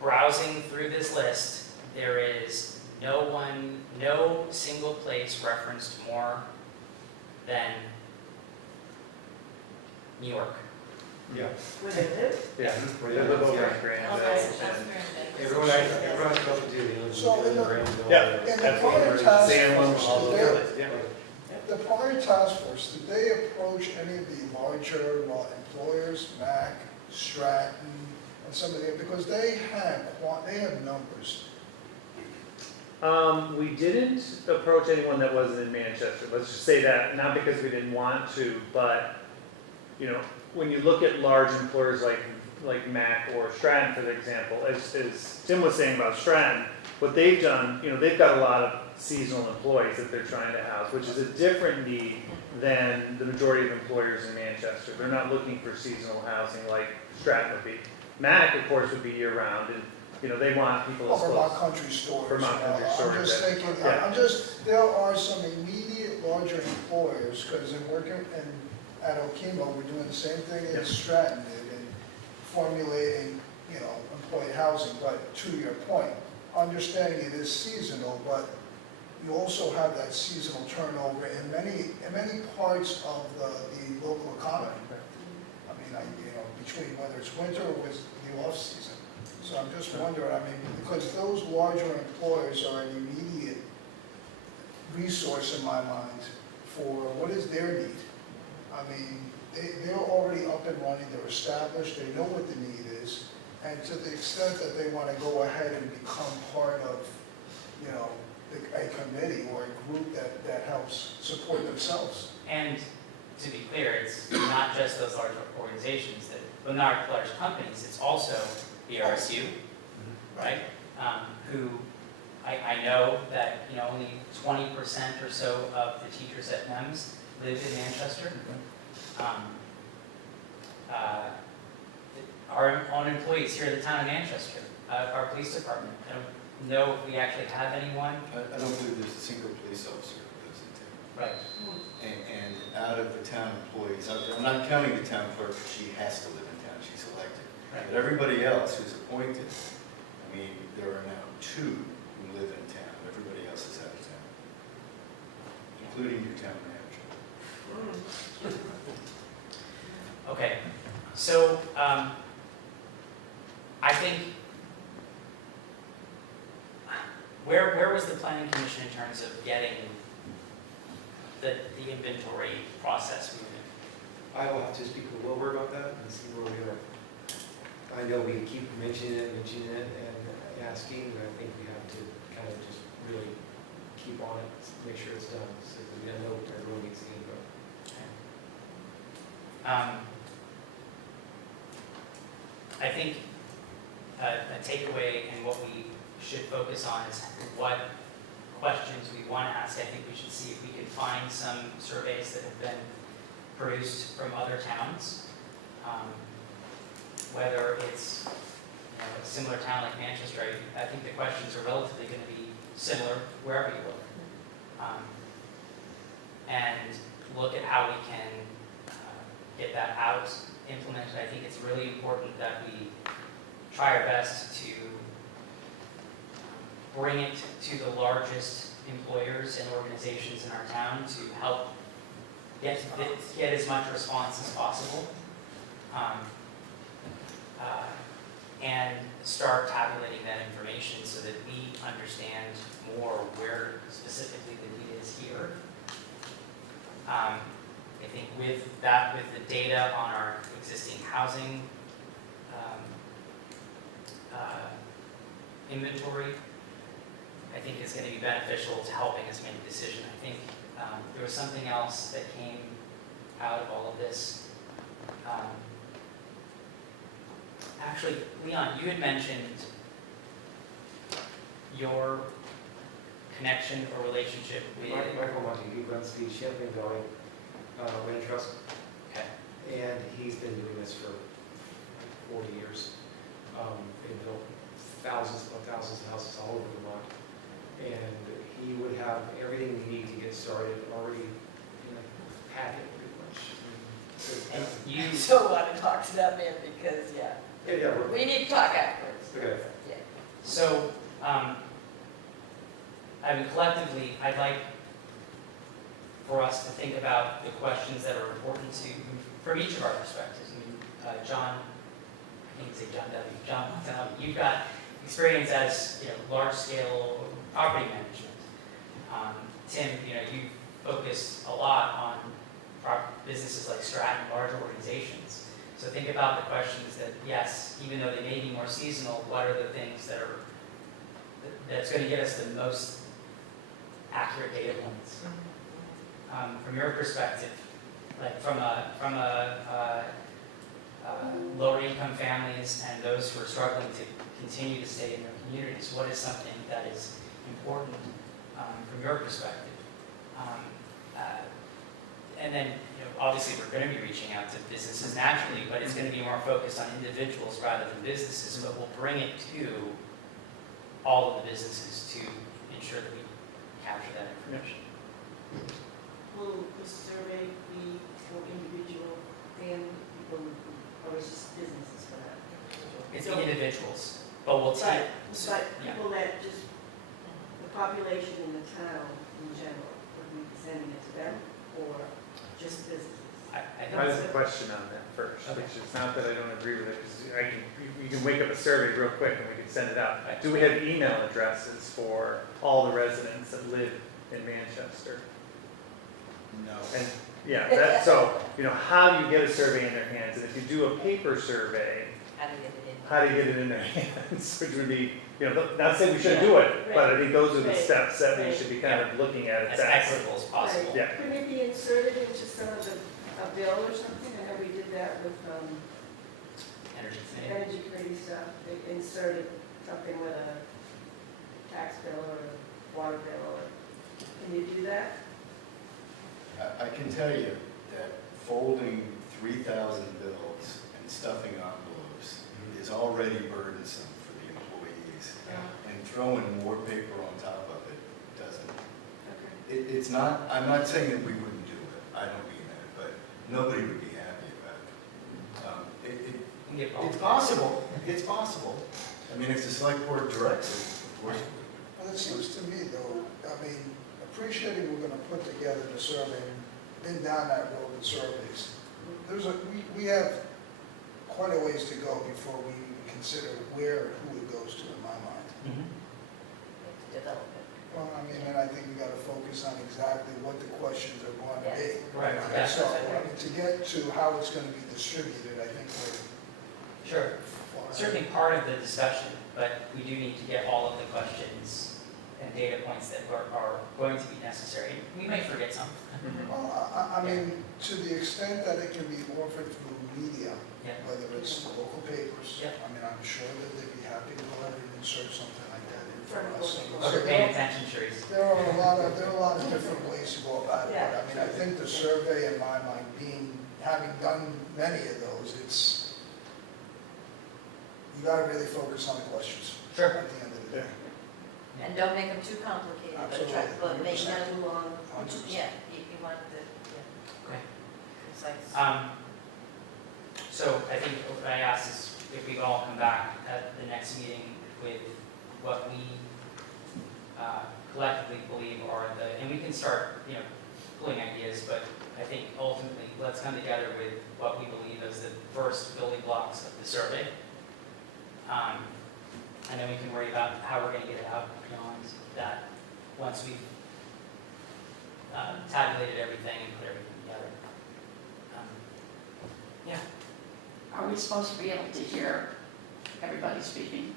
browsing through this list, there is no single place referenced more than New York. Yeah. Where they live? Yeah, Where they they live live, over yeah. in Grand. Oh, that's very Everyone has nothing to do, So in the- Granville, Yeah. In the That's prior what task Salem, force, all did over they, it, yeah. the prior task force, did they approach any of the larger employers, Mac, Stratton, and some of the, because they have numbers. We didn't approach anyone that wasn't in Manchester, let's just say that, not because we didn't want to, but, when you look at large employers like Mac or Stratton, for example, as Tim was saying about Stratton, what they've done, they've got a lot of seasonal employees that they're trying to house, which is a different need than the majority of employers in Manchester. They're not looking for seasonal housing like Stratton would be. Mac, of course, would be year-round, and, they want people as Vermont close. Country Stores. Vermont Country I'm Stores, just yeah. thinking, Yeah. there are some immediate larger employers, because in working at Okemo, we're doing the same thing Yeah. as Stratton did in formulating, employee housing. But to your point, understanding it is seasonal, but you also have that seasonal turnover in many parts of the local economy. I mean, between whether it's winter or with the off-season. So I'm just wondering, because those larger employers are an immediate resource in my mind for what is their need. They're already up and running, they're established, they know what the need is, and to the extent that they want to go ahead and become part of, a committee or a group that helps support themselves. And to be clear, it's not just those large organizations, not large companies, it's also the RSU, right? Who, I know that, only 20% or so of the teachers at NEMS live in Manchester. Our own employees here in the town of Manchester, our police department, I don't know if we actually have anyone. I don't believe there's a single police officer who lives in town. Right. And out of the town employees, I'm not counting the town clerk, she has to live in town, she's elected. Right. But everybody else who's appointed, there are now 2 who live in town, everybody else is out of town, including your town manager. Okay, so, I think, where was the planning commission in terms of getting the inventory process moving? I will have to speak with Wilbur about that and see where we are. I know we keep mentioning it, and asking, and I think we have to kind of just really keep on it, make sure it's done, so that we know everyone needs the info. I think a takeaway and what we should focus on is what questions we want to ask. I think we should see if we can find some surveys that have been produced from other towns. Whether it's a similar town like Manchester, I think the questions are relatively going to be similar wherever you look. And look at how we can get that out, implemented. I think it's really important that we try our best to bring it to the largest employers and organizations in our town to help get as much response as possible. And start tabulating that information so that we understand more where specifically the need is here. I think with that, with the data on our existing housing inventory, I think it's going to be beneficial to helping us make a decision. I think there was something else that came out of all of this. Actually, Leon, you had mentioned your connection or relationship with... Michael Monty, he runs the Champlain Valley Land Trust, Okay. and he's been doing this for 40 years. They built thousands of houses all over Vermont, and he would have everything we need to get started already in a packet, pretty much. So, And you, I so want to talk to that man because, yeah, yeah, we're, we need to talk afterwards. okay. Yeah. so, I mean, collectively, I'd like for us to think about the questions that are important to, from each of our perspectives. I mean, John, I can't say John W. John, you've got experience as, large-scale property management. Tim, you focused a lot on businesses like Stratton, large organizations. So think about the questions that, yes, even though they may be more seasonal, what are the things that's going to get us the most accurate data points? From your perspective, like from lower income families and those who are struggling to continue to stay in their communities, what is something that is important from your perspective? And then, obviously we're going to be reaching out to businesses naturally, but it's going to be more focused on individuals rather than businesses, but we'll bring it to all of the businesses to ensure that we capture that information. Will the survey be for individual family people, or is just businesses for that? It's So- individuals, but we'll take. But yeah. people that just, the population in the town in general, would we be sending it to them, or just businesses? I I think have a question on that first, Okay. which is not that I don't agree with it, because you can wake up a survey real quick and we can send it out. Right. Do we have email addresses for all the residents that live in Manchester? No. And, yeah, so, how do you get a survey in their hands? And if you do a paper survey, How to get it in. how do you get it in their hands? Which would be, not saying we shouldn't do it, but I think those are the Right. steps that we Right. should be kind of looking at. as equitable as possible. Right. Yeah. Couldn't it be inserted into some of a bill or something? I know we did that with Energy committee. energy committee stuff. They inserted something with a tax bill or a water bill, or, can you do that? I can tell you that folding 3,000 bills and stuffing envelopes is already burdensome for the employees. And throwing more paper on top of it doesn't. Okay. It's not, I'm not saying that we wouldn't do it, I don't mean that, but nobody would be happy about it. We can get all- It's possible, it's possible. I mean, if the select board directs it, of course. Well, it seems to me though, appreciating we're gonna put together the survey, and been down that road with surveys. We have quite a ways to go before we even consider where and who it goes to, in my mind. Mhm. Develop it. Well, and I think we gotta focus on exactly what the questions are going to be. Right, And yeah. so, to get to how it's gonna be distributed, I think we're Sure. far certainly part of the discussion, but we do need to get all of the questions and data points that are going to be necessary. We may forget some. Well, I mean, to the extent that it can be offered through media, Yeah. whether it's the local papers, Yeah. I mean, I'm sure that they'd be happy to go ahead and insert something like that in for From us. local. Oh, they're paying attention, Sharice. There are a lot of different ways to go about it, Yeah. but I mean, I think the survey, in my mind, having done many of those, you gotta really focus on the questions. Sure. At the end of the day. And don't make them too complicated, Absolutely. but make them, 100%. Too long. 100%. yeah, you want the, yeah. Okay. Concise. So I think what I asked is if we all come back at the next meeting with what we collectively believe are and we can start, pulling ideas, but I think ultimately, let's come together with what we believe as the first building blocks of the survey. And then we can worry about how we're gonna get it out beyond that, once we've tabulated everything and put everything together. Yeah. Are we supposed to be able to hear everybody speaking?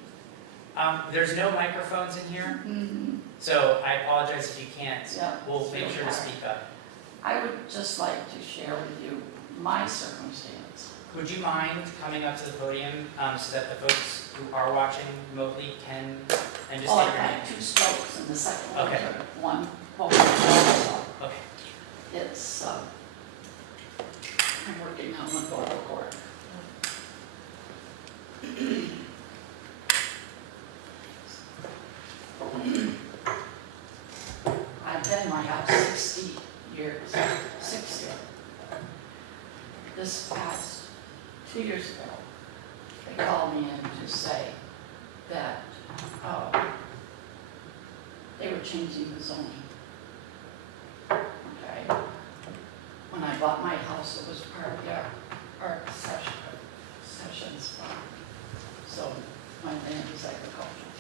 There's no microphones in here, Mm-hmm. so I apologize if you can't. Yeah. We'll make sure to speak up. I would just like to share with you my circumstance. Would you mind coming up to the podium so that the folks who are watching remotely can, and just Well, take I've your name? had 2 strokes and the second one, Okay. took one, so Okay. it's, I'm working on one vocal cord. I've been in my house 60 years, 60. This past 2 years ago, they called me in to say that they were changing the zoning. Okay? When I bought my house, it was part of our sessions farm. So my land is agricultural.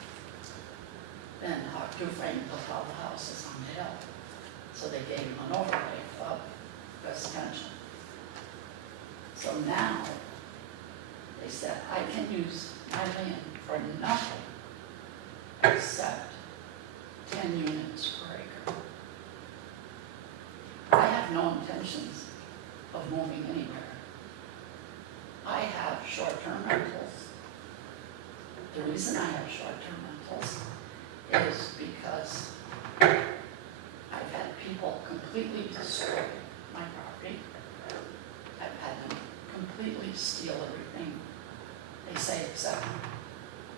Then Dufresne built all the houses on the hill. So they gave them an overlay of residential. So now, they said, I can use my land for nothing except 10 units per acre. I have no intentions of moving anywhere. I have short-term rentals. The reason I have short-term rentals is because I've had people completely destroy my property. I've had them completely steal everything. They say except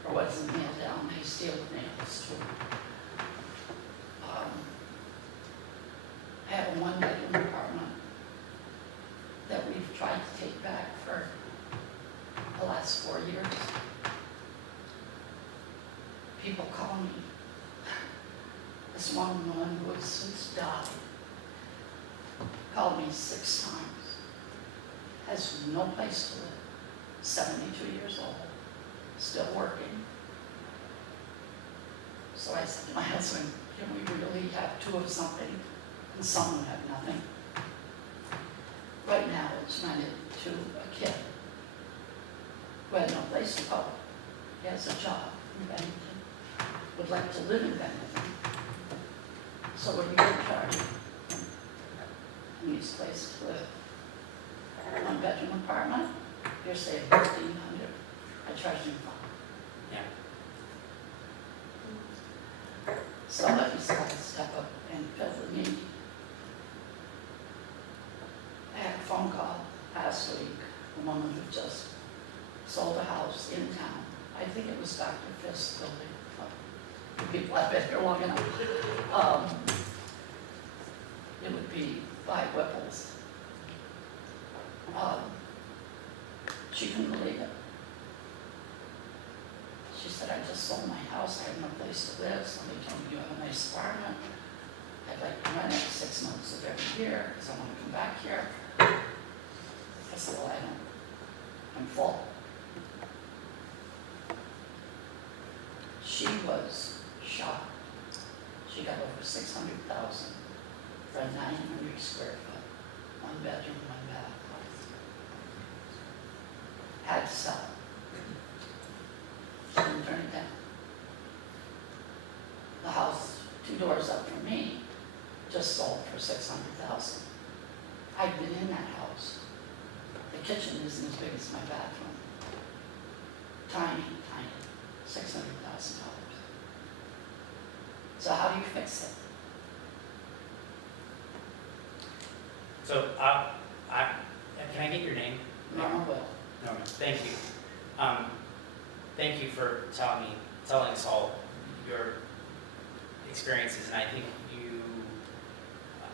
for what's nailed down, they steal the nails too. I have a 1-bedroom apartment that we've tried to take back for the last 4 years. People call me. This one woman who has since died called me 6 times. Has no place to live, 72 years old, still working. So I said to my husband, can we really have 2 of something and someone have nothing? Right now it's rented to a kid who had no place to go. He has a job in Bennington, would like to live in Bennington. So what are you going to charge him? He needs a place to live. 1-bedroom apartment, you're saying $1,500, I charge him $5. Yeah. So I decided to step up and fill the need. I had a phone call last week, a woman who just sold a house in town. I think it was Dr. Fisk's building. The people have been here long enough. It would be by Whipple's. She couldn't believe it. She said, I just sold my house, I have no place to live, somebody told me you have a nice apartment. I'd like to rent it 6 months of every year, because I want to come back here. I said, well, I don't, I'm full. She was shocked. She got over $600,000 for a 900 square foot, 1-bedroom, 1-bath house. Had to sell it. turn it down. The house 2 doors up from me just sold for $600,000. I've been in that house. The kitchen isn't as big as my bathroom. Tiny, tiny, $600,000. So how do you fix it? So, can I get your name? Norma will. No, thank you. Thank you for telling us all your experiences, and I think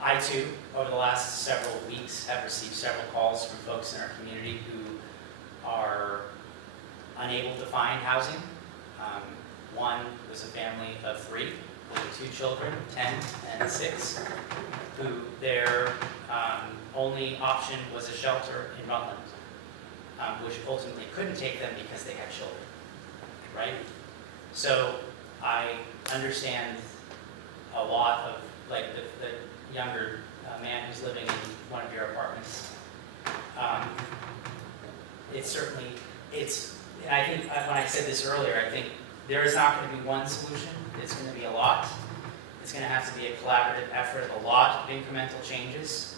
I too, over the last several weeks, have received several calls from folks in our community who are unable to find housing. One was a family of 3 with 2 children, 10 and 6, who their only option was a shelter in Rutland, which ultimately couldn't take them because they had children, right? So I understand a lot of, like, the younger man who's living in one of your apartments. And I think, when I said this earlier, I think there is not going to be one solution. It's going to be a lot. It's going to have to be a collaborative effort, a lot of incremental changes.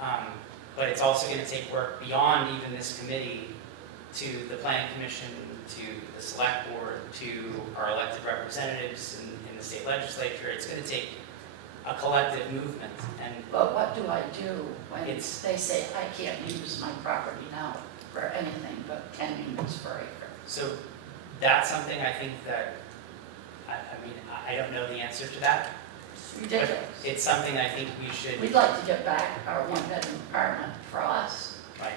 But it's also going to take work beyond even this committee to the planning commission, to the select board, to our elected representatives in the state legislature. It's going to take a collective movement. But what do I do when they It's- say I can't use my property now for anything but 10 units per acre? So that's something I think that, I don't know the answer to that. It's But ridiculous. it's something I think we should, We'd like to get back our 1-bedroom apartment for us, right,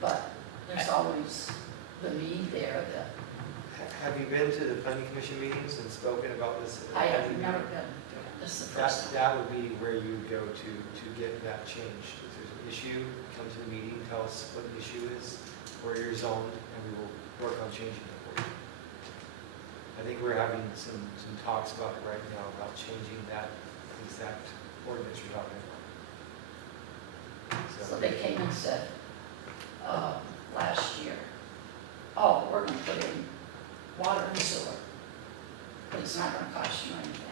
but there's always the need there that Have you been to the planning commission meetings and spoken about this? I have never been. This is the first time. That would be where you would go to get that changed. If there's an issue, come to the meeting, tell us what the issue is, where you're zoned, and we will work on changing it for you. I think we're having some talks about it right now, about changing that exact ordinance you're talking about. So they came and said, last year, oh, we're gonna put in water and sewer, but it's not gonna cost you anything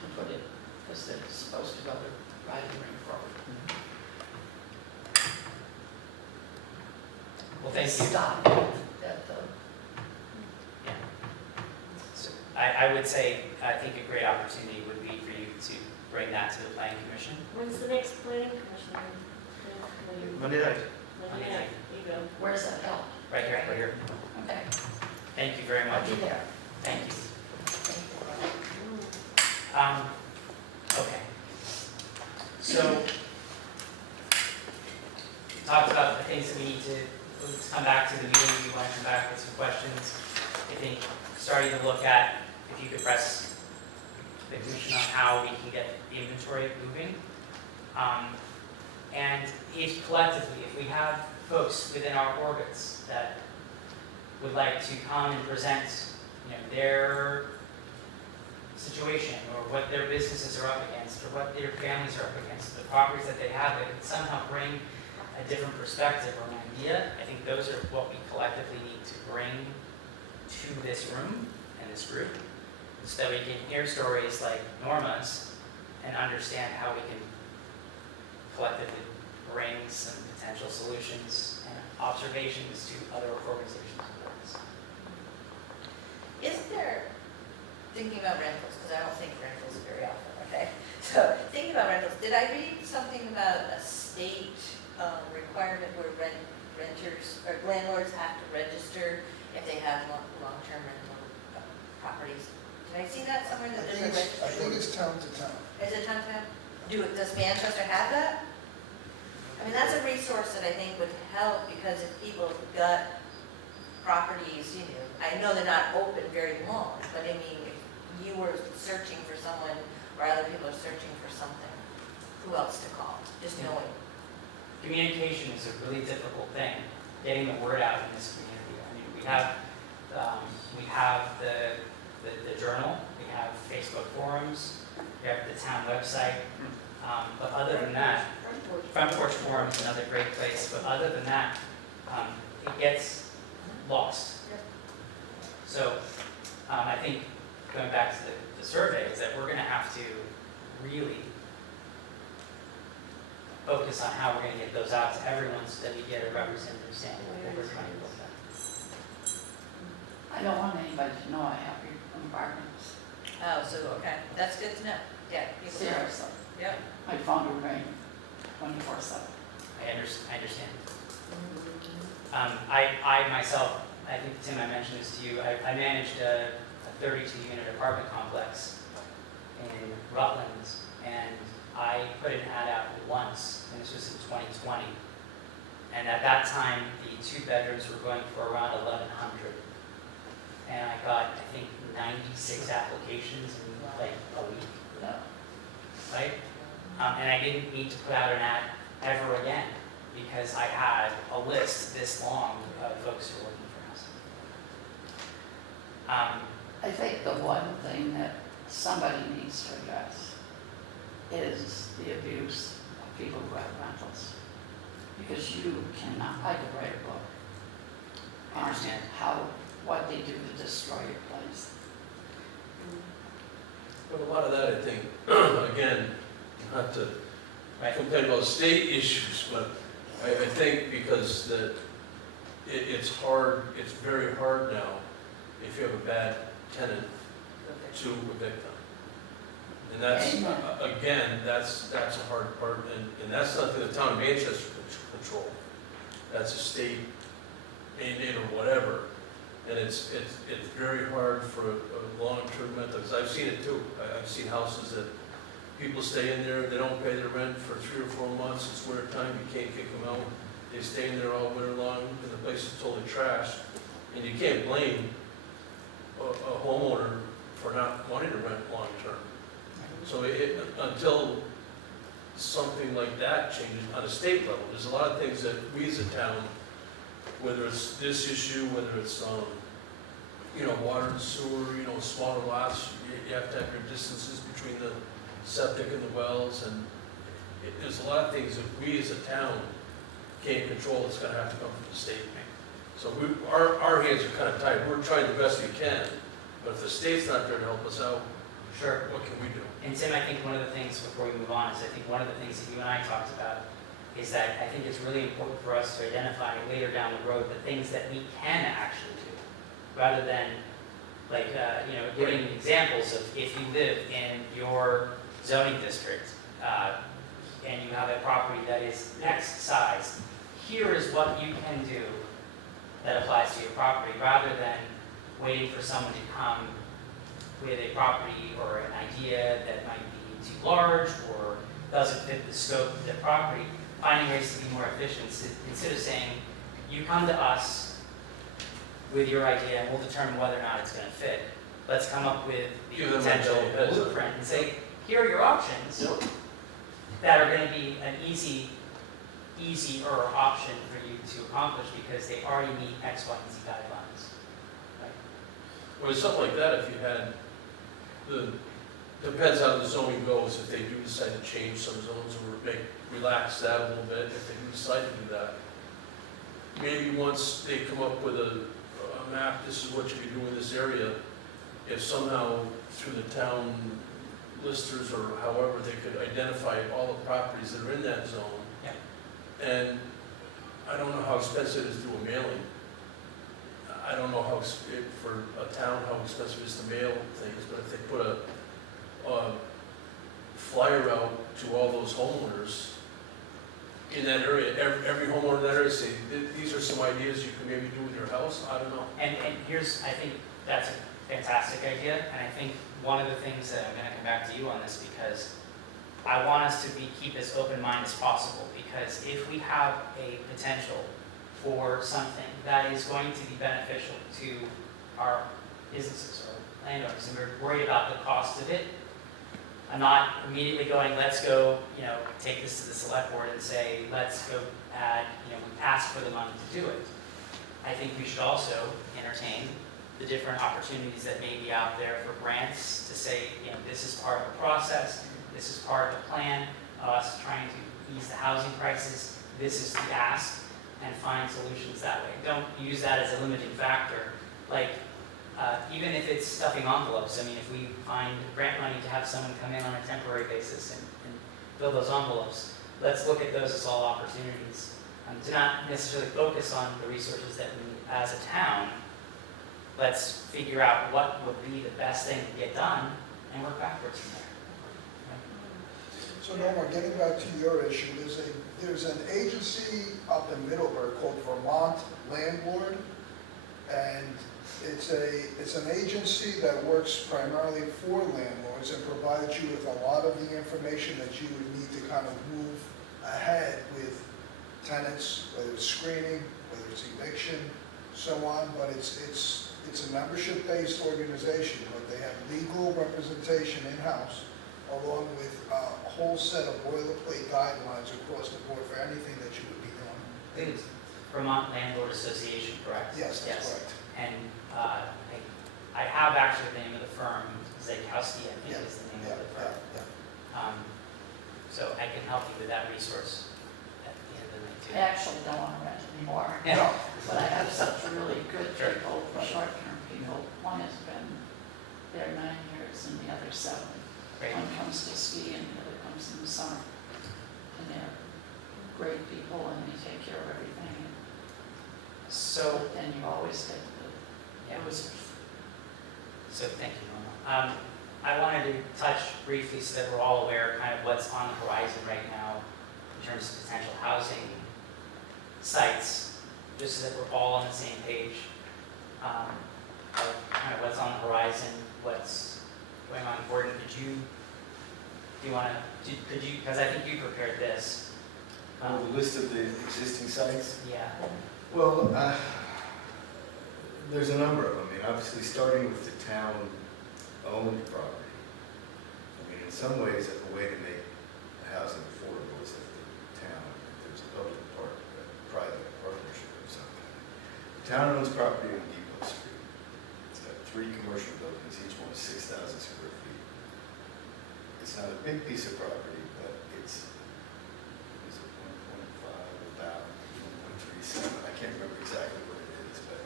to put it, because it's supposed to go to Riding Ring Road. well, thank you. Stop at the, Yeah. So I would say, I think a great opportunity would be for you to bring that to the planning commission. When's the next planning commission? Monday night. Monday night, there you go. where's that held? Right here, right here. Okay, Thank you very I'll much. be there. Thank you. Mm. Okay. So, we talked about the things that we need to, let's come back to the meeting, we want to come back with some questions. I think starting to look at, if you could press the commission on how we can get the inventory moving. And if collectively, if we have folks within our orbits that would like to come and present, their situation, or what their businesses are up against, or what their families are up against, the properties that they have that can somehow bring a different perspective or an idea, I think those are what we collectively need to bring to this room and this group, so that we can hear stories like Norma's and understand how we can collectively bring some potential solutions and observations to other organizations and boards. Is there, thinking about rentals, because I don't think rentals very often, okay? So, thinking about rentals, did I read something about a state requirement where renters, or landlords have to register if they have long-term rental properties? Did I see that somewhere that there's a registry? I think it's town to town. Is it time to have, does Manchester have that? I mean, that's a resource that I think would help, because if people have got properties, I know they're not open very long, but I mean, if you were searching for someone, or other people are searching for something, who else to call? Just knowing. Communication is a really difficult thing, getting the word out in this community. I mean, we have the journal, we have Facebook forums, we have the town website, but other than that, Front Porch Forum is another great place, but other than that, it gets lost. So I think going back to the survey is that we're going to have to really focus on how we're going to get those out to everyone so that we get a representative sample of what we're trying to look at. I don't want anybody to know I have environments. Oh, so, okay, that's good to know. Yeah. people know. Seriously, Yep. my phone will ring 24/7. I understand. I myself, I think, Tim, I mentioned this to you, I managed a 32-unit apartment complex in Rutland, and I put an ad out once, and this was in 2020. And at that time, the 2 bedrooms were going for around 1,100. And I got, I think, 96 applications in like a week, No. right? And I didn't need to put out an ad ever again, because I had a list this long of folks who were looking for housing. I think the one thing that somebody needs to address is the abuse of people who have rentals. Because you cannot, I could write a book I on understand. what they do to destroy your place. But a lot of that, I think, again, not to Right. complain about state issues, but I think because it's hard, it's very hard now if you have a bad tenant to evict them. And that's, Amen. again, that's a hard part, and that's nothing the town of Manchester can control. That's a state mandate or whatever. And it's very hard for a long-term rental, because I've seen it too. I've seen houses that people stay in there, they don't pay their rent for 3 or 4 months, it's winter time, you can't kick them out. They stay in there all winter long, and the place is totally trashed. And you can't blame a homeowner for not wanting to rent long-term. So until something like that changes on a state level, there's a lot of things that we as a town, whether it's this issue, whether it's, water and sewer, smaller lots, you have to have your distances between the septic and the wells, and there's a lot of things that we as a town can't control, it's gonna have to come from the state. So our hands are kind of tied, we're trying the best we can, but if the state's not there to help us out, Sure. what can we do? And Tim, I think one of the things, before we move on, is I think one of the things that you and I talked about is that I think it's really important for us to identify later down the road the things that we can actually do, rather than giving examples of if you live in your zoning district and you have a property that is X size, here is what you can do that applies to your property, rather than waiting for someone to come with a property or an idea that might be too large or doesn't fit the scope of the property, finding ways to be more efficient. Instead of saying, you come to us with your idea and we'll determine whether or not it's going to fit, let's come up with the Give them a potential bill of heads up. blueprint and say, here are your options that are going to be an easier option for you to accomplish because they already meet X, Y, and Z guidelines. Well, something like that, if you had depends how the zoning goes, if they do decide to change some zones or relax that a little bit, if they do decide to do that. Maybe once they come up with a map, this is what you can do in this area, if somehow through the town listers or however, they could identify all the properties that are in that zone. Yeah. And I don't know how expensive it is to do a mailing. I don't know for a town, how expensive it is to mail things, but if they put a flyer out to all those homeowners in that area, every homeowner in that area, say, these are some ideas you can maybe do with your house, I don't know. And here's, I think that's a fantastic idea, and I think one of the things that I'm gonna come back to you on this, because I want us to keep as open mind as possible, because if we have a potential for something that is going to be beneficial to our businesses or landowners, and we're worried about the cost of it, I'm not immediately going, let's go, take this to the select board and say, let's go add, we ask for the money to do it. I think we should also entertain the different opportunities that may be out there for grants to say, this is part of the process, this is part of the plan of us trying to ease the housing crisis, this is the ask, and find solutions that way. Don't use that as a limiting factor. Like, even if it's stuffing envelopes, I mean, if we find grant money to have someone come in on a temporary basis and fill those envelopes, let's look at those as all opportunities. To not necessarily focus on the resources that we, as a town, let's figure out what would be the best thing to get done and work backwards from there. So Norma, getting back to your issue, there's an agency up in Middleburg called Vermont Landlord, and it's an agency that works primarily for landlords and provides you with a lot of the information that you would need to kind of move ahead with tenants, whether it's screening, whether it's eviction, so on, but it's a membership-based organization, but they have legal representation in-house, along with a whole set of boilerplate guidelines across the board for anything that you would be doing. I think it's Vermont Landlord Association, correct? Yes, that's correct. And I have actually the name of the firm, Zakowski, I think Yeah, is the name yeah, of the yeah, firm. yeah. So I can help you with that resource at the end of the night too. I actually don't want to rent anymore. Yeah. But I have such really good Sure. people, short-term people. One has been there 9 years and the other 7. Great. One comes to ski and the other comes in the summer. And they're great people and they take care of everything. So, But then you always get yeah. the losers. So thank you, Norma. I wanted to touch briefly so that we're all aware kind of what's on the horizon right now in terms of potential housing sites, just so that we're all on the same page. Of kind of what's on the horizon, what's going on. Gordon, do you want to, because I think you prepared this. The list of the existing sites? Yeah. Well, there's a number of them. I mean, obviously, starting with the town-owned property. I mean, in some ways, a way to make housing affordable is if the town, if there's a private partnership of some kind. The town owns property on Depot Street. It's got 3 commercial buildings, each one is 6,000 square feet. It's not a big piece of property, but it's 1.5, about 1.37. I can't remember exactly what it is, but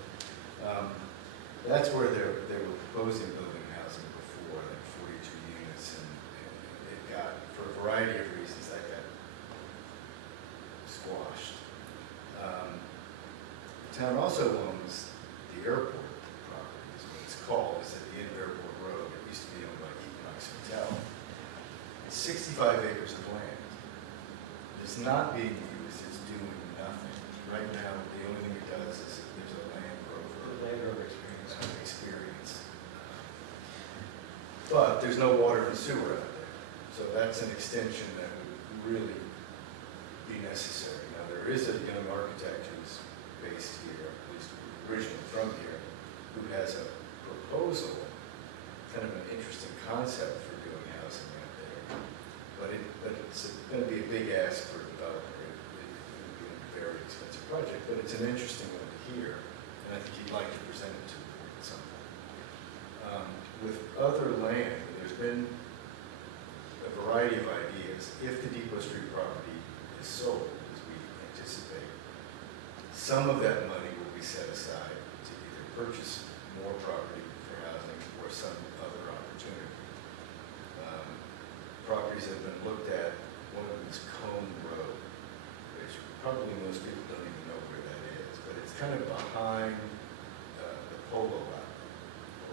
that's where they were proposing building housing before, like 42 units, and it got, for a variety of reasons, that got squashed. The town also owns the airport property, is what it's called. It's at the end of Airport Road. It used to be owned by Equinox Hotel. It's 65 acres of land. It's not being used, it's doing nothing. Right now, the only thing it does is there's a Land Rover experience. But there's no water and sewer out there. So that's an extension that would really be necessary. Now, there is a young architect who's based here, at least originally from here, who has a proposal, kind of an interesting concept for doing housing out there. But it's going to be a big ask for a developer. It would be a very expensive project, but it's an interesting one to hear, and I think he'd like to present it to the board at some point. With other land, there's been a variety of ideas. If the Depot Street property is sold, as we anticipate, some of that money will be set aside to either purchase more property for housing or some other opportunity. Properties that have been looked at, one of them is Cone Road, which probably most people don't even know where that is, but it's kind of behind the polo outlet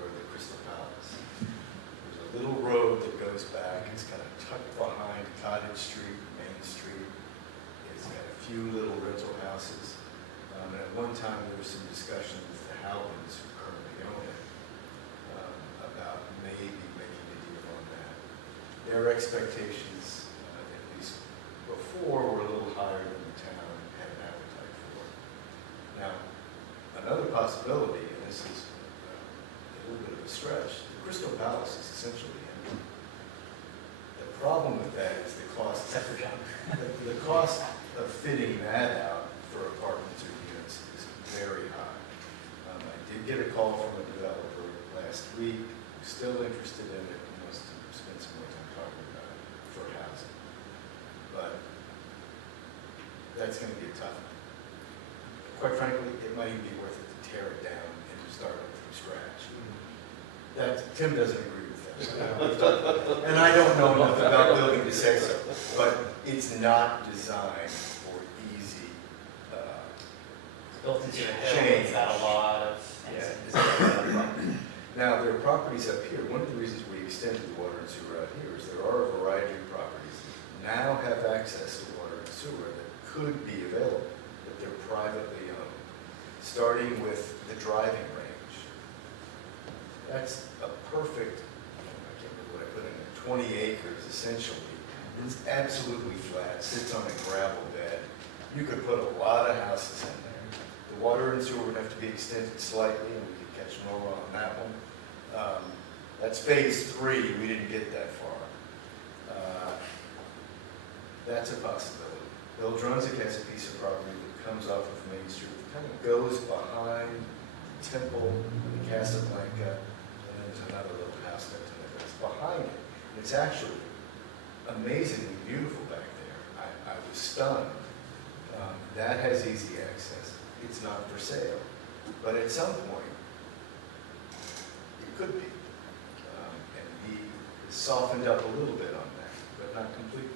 or the Crystal Palace. There's a little road that goes back, it's kind of tucked behind Cottage Street, Main Street. It's got a few little rental houses. And at one time, there was some discussion with the Howlands, who currently own it, about maybe making a deal on that. Their expectations, at least before, were a little higher than the town had an appetite for. Now, another possibility, and this is a little bit of a stretch, the Crystal Palace is essentially empty. The problem with that is the cost. Except for John. The cost of fitting that out for apartments or units is very high. I did get a call from a developer last week who's still interested in it and wants to spend some more time talking about it for housing. But that's going to be a tough one. Quite frankly, it might even be worth it to tear it down and start it from scratch. That, Tim doesn't agree with that. And I don't know enough about building to say so, but it's not designed for easy, Built into a hill, Change. it's got a lot of things. Now, there are properties up here. One of the reasons we extended the water and sewer out here is there are a variety of properties that now have access to water and sewer that could be available, but they're privately owned, starting with the driving range. That's a perfect, I can't remember what I put in it, 20 acres essentially. It's absolutely flat, sits on a gravel bed. You could put a lot of houses in there. The water and sewer would have to be extended slightly, and we could catch more on that one. That's phase 3, we didn't get that far. That's a possibility. Bill Drunzik has a piece of property that comes off of Main Street, that kind of goes behind Temple and Casablanca, and then there's another little house next to it that's behind it. And it's actually amazingly beautiful back there. I was stunned. That has easy access. It's not for sale, but at some point, it could be. And he softened up a little bit on that, but not completely.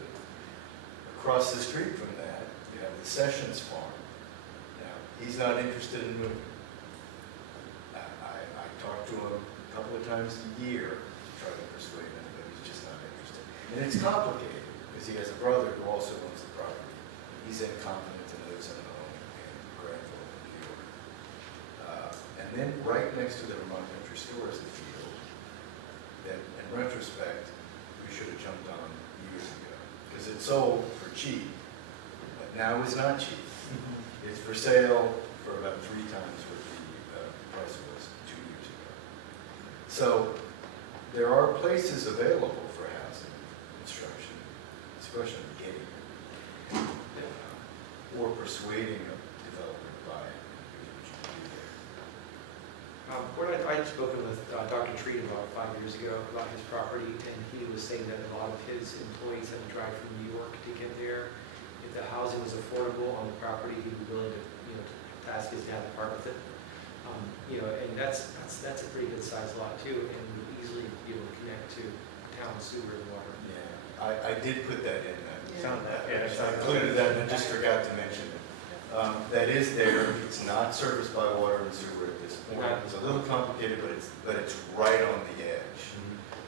Across the street from that, you have the Sessions Farm. Now, he's not interested in moving. I talk to him a couple of times a year to try to persuade him, but he's just not interested. And it's complicated, because he has a brother who also owns the property. He's incompetent and lives in a home in Granville, New York. And then right next to the Vermont Country Store is the field that, in retrospect, we should have jumped on years ago. Because it sold for cheap, but now it's not cheap. It's for sale for about 3 times what the price was 2 years ago. So there are places available for housing, construction. It's a question of getting it. Or persuading a developer to buy it. Gordon, I had spoken with Dr. Treat about 5 years ago about his property, and he was saying that a lot of his employees had to drive from New York to get there. If the housing was affordable on the property, he'd be willing to, to ask his dad to part with it. And that's a pretty good sized lot too, and would easily be able to connect to town sewer and water. Yeah, I did put that in. Found that, yeah. I included that and I just forgot to mention it. That is there. It's not serviced by water and sewer at this point. It's a little complicated, but it's right on the edge.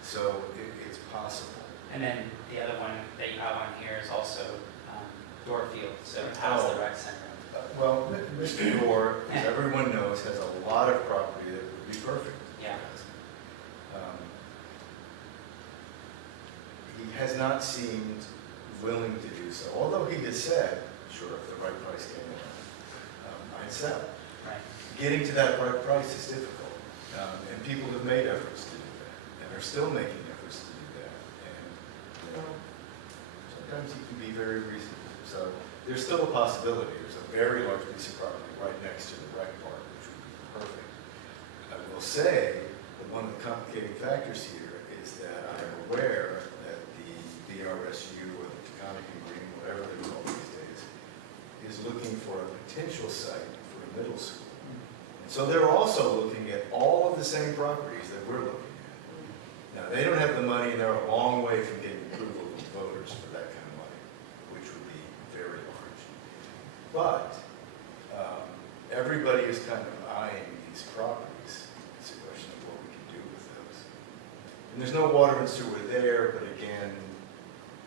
So it's possible. And then the other one that you have on here is also Dorfield, so it has the rec center. Well, Mr. Dorr, as everyone knows, has a lot of property that would be perfect. Yeah. He has not seemed willing to do so, although he has said, sure, if the right price came in, I'd sell. Right. Getting to that right price is difficult, and people have made efforts to do that, and are still making efforts to do that. And, sometimes he can be very reasonable. So there's still a possibility. There's a very large piece of property right next to the rec park, which would be perfect. I will say that one of the complicating factors here is that I am aware that the BRSU or the Taconic Green, whatever they're called these days, is looking for a potential site for a middle school. And so they're also looking at all of the same properties that we're looking at. Now, they don't have the money, and they're a long way from getting approval from voters for that kind of money, which would be very large. But everybody is kind of eyeing these properties. It's a question of what we can do with those. And there's no water and sewer there, but again,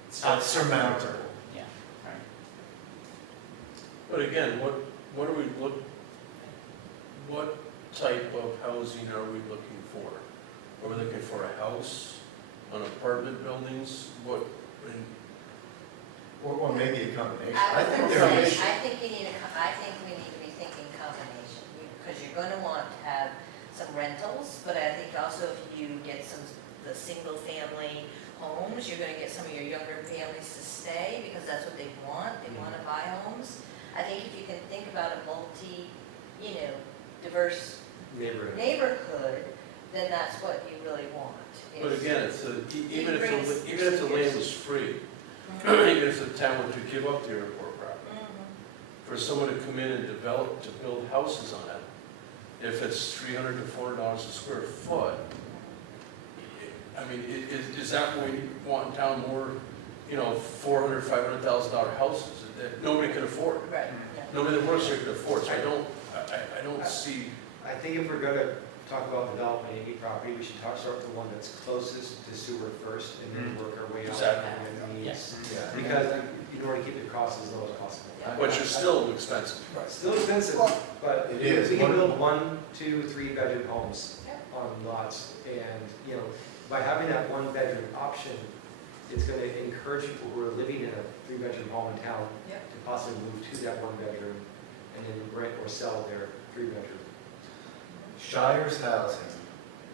It's not surmountable. Yeah, right. But again, what are we what type of housing are we looking for? Are we looking for a house, an apartment buildings, what, Or maybe a combination. I I think would there say, is. I think we need to be thinking combination, because you're gonna want to have some rentals, but I think also if you get the single family homes, you're gonna get some of your younger families to stay, because that's what they want to buy homes. I think if you can think about a diverse neighborhood, then that's what you really want. but is- again, even if the land was free, Mhm. even if the town were to give up the airport property, Mhm. for someone to come in and develop, to build houses on it, if it's $300 to $400 a square foot, I mean, is that what we want in town, more, $400,000, $500,000 houses that nobody can afford? Right, yeah. Nobody that works here can afford, so I don't see, I think if we're gonna talk about development of any property, we should start with the one that's closest to sewer first, and then work our way out. Exactly. and then Yes. Yeah. Because in order to keep the costs as low as possible. which is still expensive. Still expensive, but It is. we can build 1, 2, 3-bedroom homes Yeah. on lots, and, by having that 1-bedroom option, it's gonna encourage people who are living in a 3-bedroom home in town Yep. to possibly move to that 1-bedroom and then rent or sell their 3-bedroom. Shires Housing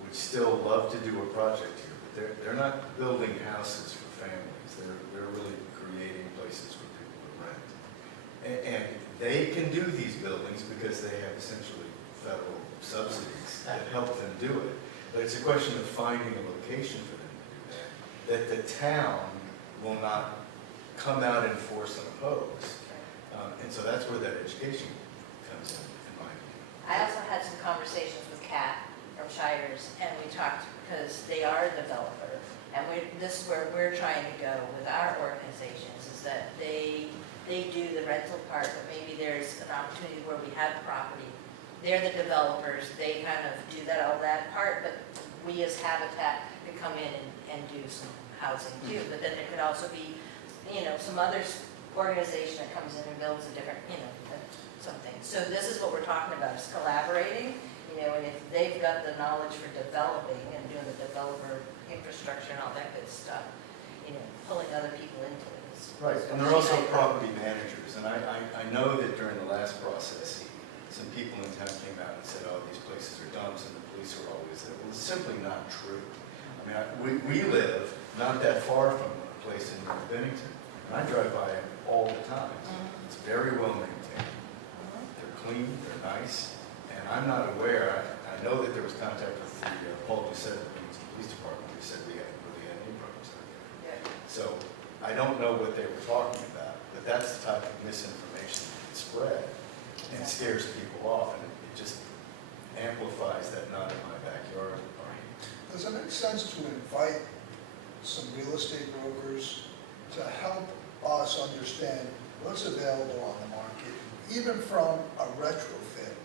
would still love to do a project here, but they're not building houses for families. They're really creating places for people to rent. And they can do these buildings because they have essentially federal subsidies that help them do it. But it's a question of finding a location for them to do that the town will not come out and force and oppose. And so that's where that education comes in my view. I also had some conversations with Kat from Shires, and we talked, because they are a developer, and this is where we're trying to go with our organizations, is that they do the rental part, but maybe there's an opportunity where we have property. They're the developers, they kind of do all that part, but we as Habitat could come in and do some housing too. But then there could also be, some other organization that comes in and builds a different, something. So this is what we're talking about, is collaborating, and if they've got the knowledge for developing and doing the developer infrastructure and all that good stuff, pulling other people into it. Right, and they're also property managers, and I know that during the last process, some people in town came out and said, oh, these places are dumps, and the police are always there. Well, it's simply not true. I mean, we live not that far from a place in North Bennington, and I drive by it all the time. It's very well maintained. They're clean, they're nice, and I'm not aware, I know that there was contact with the Paul Doucette, the Bennington Police Department, who said we haven't really had any problems like that. So I don't know what they were talking about, but that's the type of misinformation that can spread and scares people off, and it just amplifies that not in my backyard. Does it make sense to invite some real estate brokers to help us understand what's available on the market, even from a retrofit?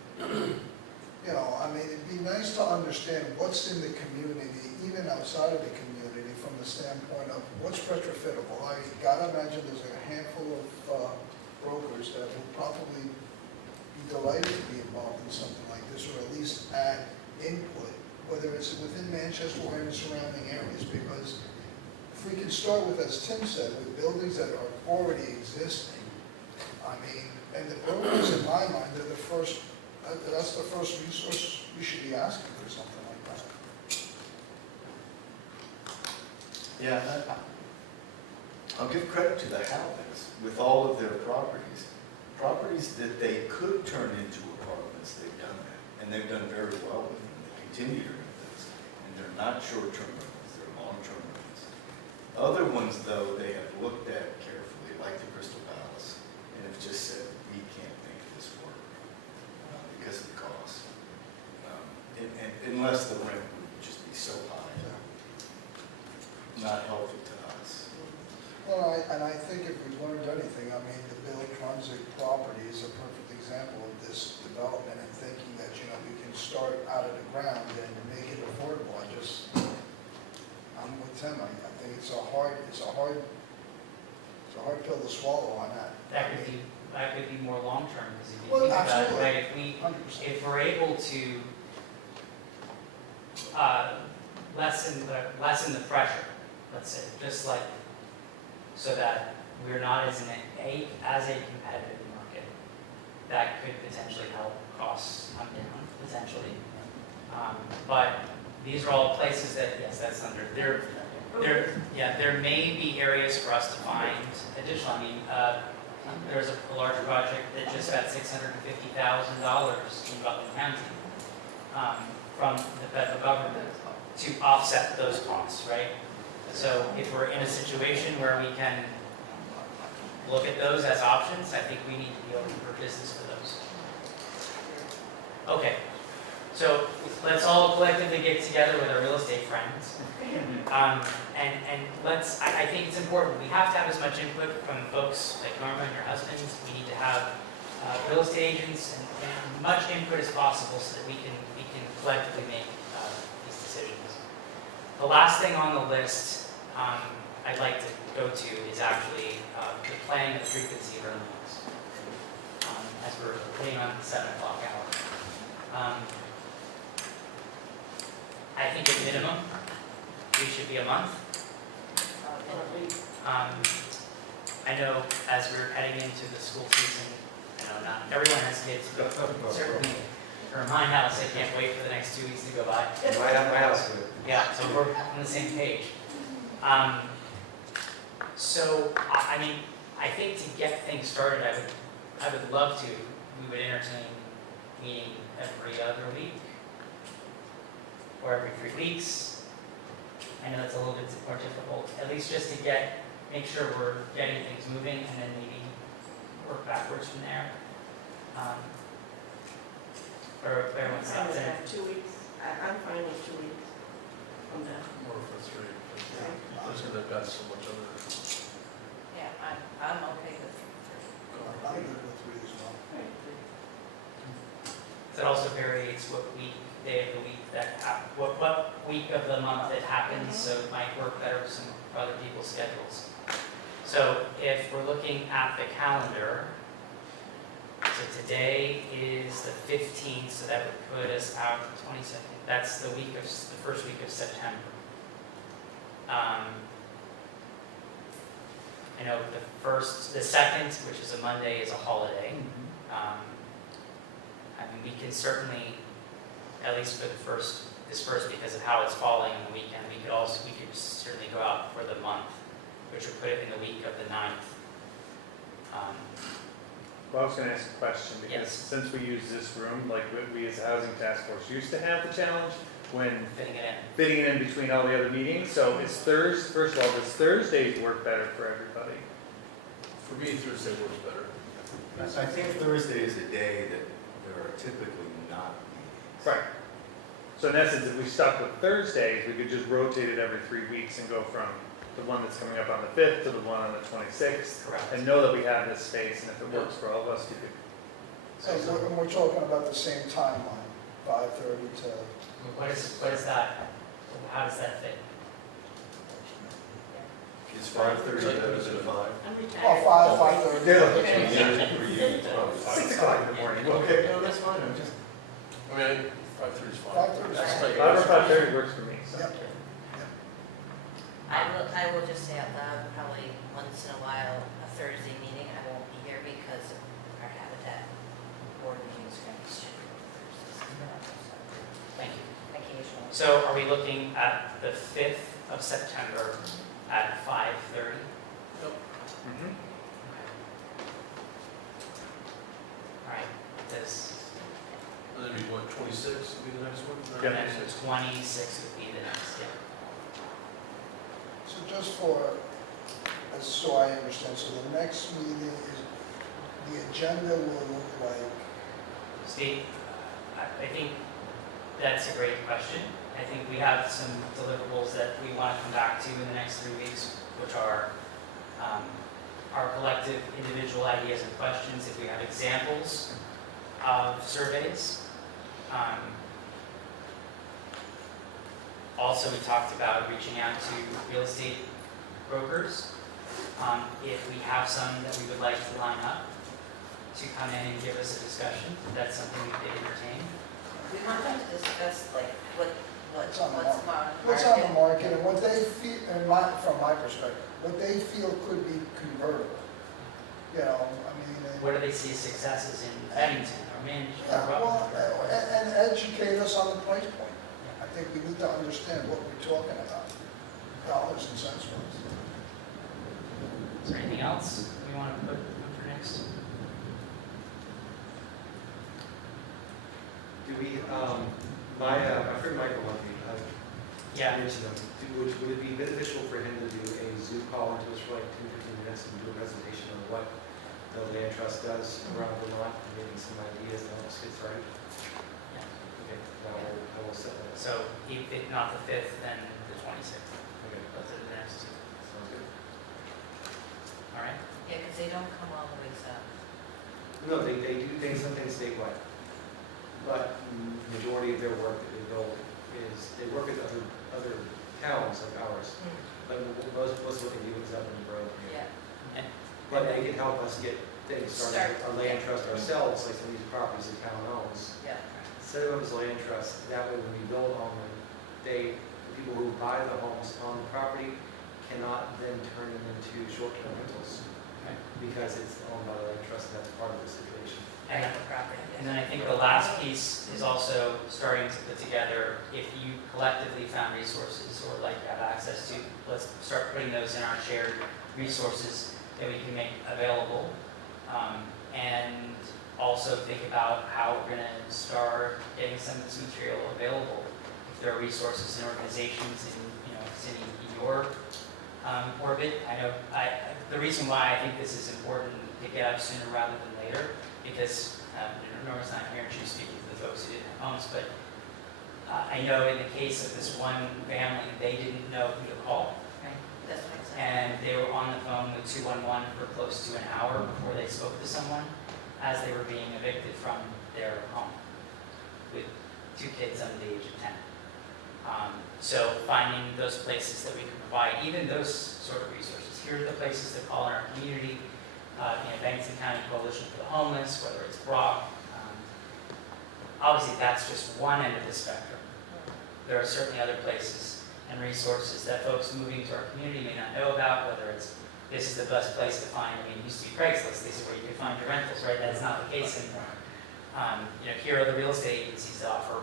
It'd be nice to understand what's in the community, even outside of the community, from the standpoint of what's retrofittable. I gotta imagine there's a handful of brokers that will probably be delighted to be involved in something like this, or at least add input, whether it's within Manchester or in the surrounding areas, because if we can start with, as Tim said, with buildings that are already existing, and the brokers, in my mind, are the first, that's the first resource we should be asking for something like that. Yeah, I'll give credit to the Halvins with all of their properties. Properties that they could turn into apartments, they've done that, and they've done very well with them. They continue to do this, and they're not short-term rentals, they're long-term rentals. Other ones, though, they have looked at carefully, like the Crystal Palace, and have just said, we can't make this work because of the cost. And unless the rent would just be so high, not healthy to us. Well, I think if we've learned anything, the Bill Trunzik property is a perfect example of this development and thinking that, we can start out of the ground and make it affordable. I'm with Tim. I think it's a hard pill to swallow on that. That could be more long-term, because if you Well, think about it, absolutely. right, 100%. if we're able to lessen the pressure, let's say, just like, so that we're not as a competitive market, that could potentially help costs come down, potentially. But these are all places that, yes, that's under, there may be areas for us to find additional, there's a large project that just got $650,000 in Rutland County from the federal government to offset those costs, right? So if we're in a situation where we can look at those as options, I think we need to be open for business for those. Okay, So let's all collectively get together with our real estate friends. And let's, I think it's important, we have to have as much input from folks like Norma and your husbands. We need to have real estate agents and much input as possible so that we can collectively make these decisions. The last thing on the list I'd like to go to is actually the planning of the frequency of our meetings. As we're putting on the 7 o'clock hour. I think at minimum, we should be a month. I know as we're heading into the school season, I know not everyone has kids, but certainly for my house, I can't wait for the next 2 weeks to go by. My house would. Yeah, so we're on the same page. So, I mean, I think to get things started, I would love to, we would entertain meeting every other week or every 3 weeks. I know it's a little bit more difficult, at least just to make sure we're getting things moving and then maybe work backwards from there. Or everyone's I'm thoughts fine there. with 2 weeks. I'm fine with 2 weeks from now. Or for 3. Because they've got so much other. Yeah, I'm okay with it. I'm good with 3 as well. That also varies what day of the week what week of the month it happens, so it might work better with some other people's schedules. So if we're looking at the calendar, so today is the 15th, so that would put us out the 22nd. That's the first week of September. I know the second, which is a Monday, is a holiday. I mean, we can certainly, at least for this first, because of how it's falling on the weekend, we could certainly go out for the month, which would put it in the week of the 9th. Well, I was gonna ask a question, because Yes. since we use this room, like we as a housing task force used to have the challenge when Fitting it in. fitting it in between all the other meetings, so first of all, does Thursdays work better for everybody? For me, Thursday works better. I think Thursday is a day that there are typically not meetings. Right. So in essence, if we stuck with Thursdays, we could just rotate it every 3 weeks and go from the one that's coming up on the 5th to the one on the 26th, Correct. and know that we have this space, and if it works for all of us, you could. And we're talking about the same timeline, 5:30 to, What is that? How does that fit? Is 5:30 better than 5? I'm oh, retired. 5:30. For you, it's probably 6 o'clock in the morning. Okay, no, that's fine, I'm just. I mean, 5:30 is fine. 5:30 is That's fine. like- 5 or 5:30 works for me, so. Yep. I will just say out loud, probably once in a while, a Thursday meeting, I won't be here because our Habitat board meeting is going to be scheduled for Thursdays. Thank you. Occasionally. So are we looking at the 5th of September at 5:30? Mhm. All right, this, And then be what, 26 would be the next one? Yeah. and then 26 would be the next, yeah. So just so I understand, so the next meeting is, the agenda will look like, Steve, I think that's a great question. I think we have some deliverables that we want to come back to in the next 3 weeks, which are our collective individual ideas and questions. If we have examples of surveys. Also, we talked about reaching out to real estate brokers. If we have some that we would like to line up to come in and give us a discussion, that's something we could entertain. We want them to discuss like what's What's on the on the what's on the market. market and what they feel, from my perspective, what they feel could be convertible. You know, I mean. What do they see as successes in Bennington or Manchester or Yeah, well, Rutland? and educate us on the price point. I think we need to understand what we're talking about, dollars and cents for us. Is there anything else we want to put for next? Do we, my friend Michael wanted me, Yeah, mention them. Would it be beneficial for him to do a Zoom call into us for like 10, 15 minutes and do a presentation on what the land trust does around Vermont, and maybe some ideas to help us get started? Yeah. Okay, that we'll set that. So if not the 5th, then the 26th. Okay, Those are the next two. sounds good. All right? Yeah, because they don't come all the way south. No, they do things, some things statewide. But majority of their work that they build is, they work with other towns like ours. But most of what they do is up in the road. Yeah. But they can help us get things started, Start, our land trust ourselves, like some of these properties the town owns. Yeah. Set them as land trust, that way when we build on them, the people who buy the homes on the property cannot then turn them into short-term rentals. Right. Because it's owned by the land trust, and that's part of the situation. And Right, the property. And then I think the last piece is also starting to put together, if you collectively found resources or like have access to, let's start putting those in our shared resources that we can make available. And also think about how we're gonna start getting some of this material available. If there are resources and organizations in, Cindy, in your orbit, I know, the reason why I think this is important to get up sooner rather than later, because Norma's not here and she's speaking to the folks who didn't have homes, but I know in the case of this one family, they didn't know who to call. Right, that's what I'm saying. And they were on the phone with 211 for close to an hour before they spoke to someone as they were being evicted from their home with 2 kids under the age of 10. So finding those places that we can provide, even those sort of resources. Here are the places to call in our community, Bennington County Coalition for the Homeless, whether it's Brock. Obviously, that's just one end of the spectrum. There are certainly other places and resources that folks moving to our community may not know about, whether it's, this is the best place to find, it used to be Craigslist, this is where you can find your rentals, right? That's not the case anymore. Here are the real estate agencies that offer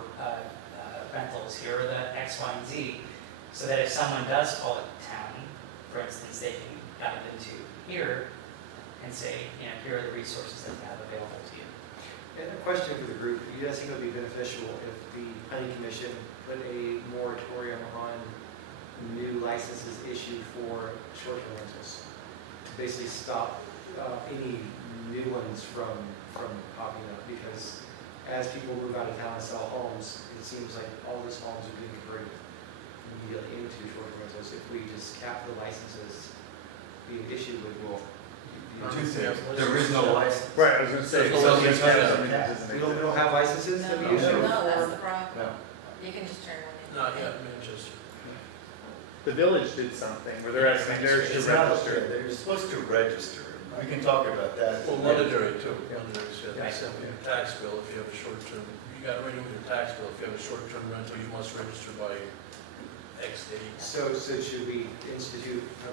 rentals, here are the X, Y, and Z, so that if someone does call it town, for instance, they can dive into here and say, here are the resources that we have available to you. And a question for the group, do you guys think it would be beneficial if the planning commission put a moratorium on new licenses issued for short-term rentals? To basically stop any new ones from popping up, because as people move out of town and sell homes, it seems like all those homes are being converted immediately into short-term rentals. If we just cap the licenses being issued with, well, Two things, there is no license. Right, I was gonna say. There's no license. we don't have licenses that we issue? No, that's the problem. No. You can just turn one in. Not yet, Manchester. The village did something where they're asking theirs to It's not, register. they're supposed to register. We can talk about that. Well, Londonderry too. Londonderry said they Right. sent me a tax bill if you have a short-term, you got to renew your tax bill. If you have a short-term rental, you must register by X date. So should we institute a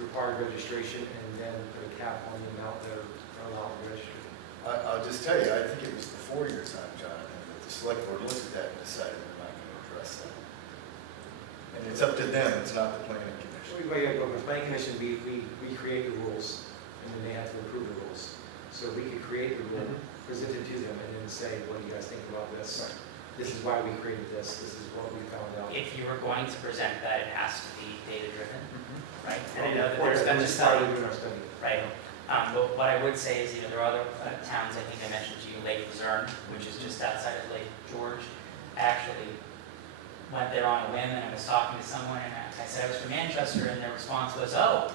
required registration and then put a cap on the amount that are allowed to register? I'll just tell you, I think it was before your time, Jonathan, that the select board looked at that and decided they're not going to address that. And it's up to them, it's not the planning commission. With the planning commission, we create the rules, and then they have to approve the rules. So we could create the rule, present it to them, and then say, what do you guys think about this? Right. This is why we created this is what we found out. If you were going to present that, it has to be data-driven, right? And I Well, know of that course, there's been a that's part study, of doing our study. right? But what I would say is, there are other towns, I think I mentioned to you, Lake Luzerne, which is just outside of Lake George. I actually went there on a whim and I was talking to someone and I said I was from Manchester and their response was, oh,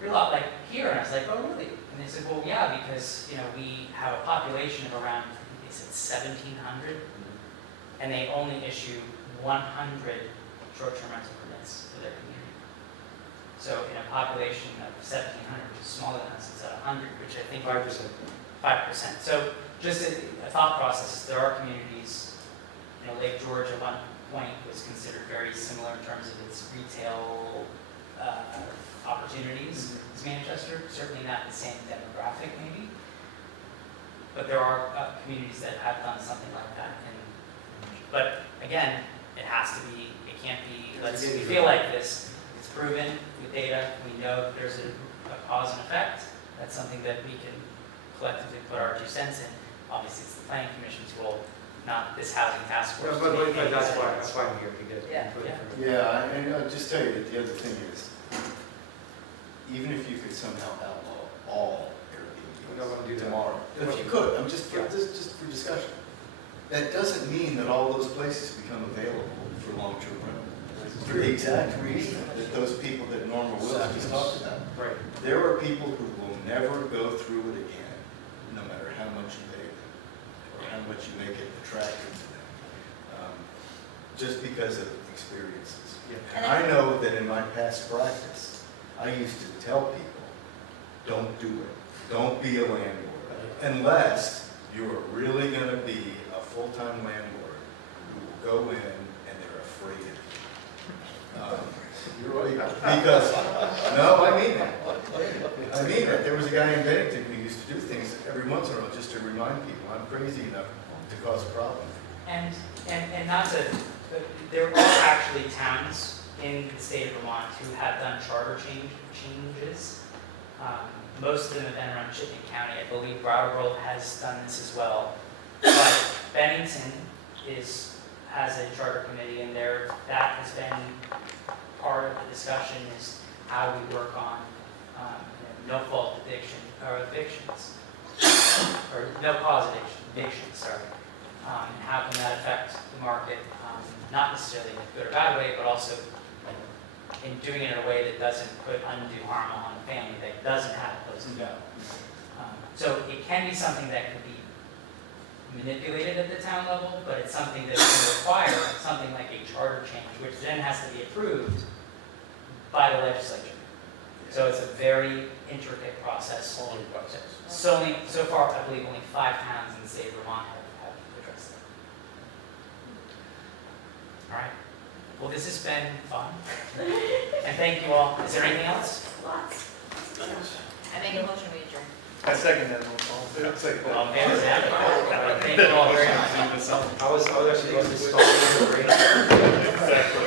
you're a lot like here. And I was like, oh, really? And they said, well, yeah, because, we have a population of around, I think they said 1,700, and they only issue 100 short-term rental permits for their community. So in a population of 1,700, which is smaller than us, it's at 100, which I think 5%. 5%. So just a thought process, there are communities, Lake George at one point was considered very similar in terms of its retail opportunities as Manchester, certainly not the same demographic maybe. But there are communities that have done something like that. But again, it has to be, it can't be, we feel like this, it's proven with data, we know there's a cause and effect. That's something that we can collectively put our 2 cents in. Obviously, it's the planning commission's role, not this housing task force. But that's why I'm here, to get Yeah. input from. Yeah, and I'll just tell you that the other thing is, even if you could somehow outlaw all We don't want to do Airbnb that. tomorrow, if you could, I'm just for discussion, that doesn't mean that all those places become available for long-term rental. For the exact reason that those people that Norma Wills just talked about. Right. There are people who will never go through it again, no matter how much you pay them, or how much you make it attractive to them, just because of experiences. Yeah. And I know that in my past practice, I used to tell people, don't do it. Don't be a landlord, unless you're really gonna be a full-time landlord who will go in and they're afraid of you. You're right. Because, no, I mean that. I mean that. There was a guy in Bennington who used to do things every once in a while just to remind people, I'm crazy enough to cause a problem. And not to, but there are actually towns in the state of Vermont who have done charter changes. Most of them have been around Chittenden County. I believe Brattleboro has done this as well. But Bennington has a charter committee, and that has been part of the discussion is how we work on no-fault eviction, or evictions, or no-cause evictions, sorry. And how can that affect the market, not necessarily in a good or bad way, but also in doing it in a way that doesn't put undue harm on a family that doesn't have a place to go. So it can be something that can be manipulated at the town level, but it's something that can require something like a charter change, which then has to be approved by the legislature. So it's a very intricate process. So far, I believe only 5 towns in the state of Vermont have addressed it. All right. Well, this has been fun. And thank you all. Is there anything else? Lots. I make a motion we adjourn. I second that. Second that. All in favor, say aye. Thank you all very much. I was actually going to stall. Exactly.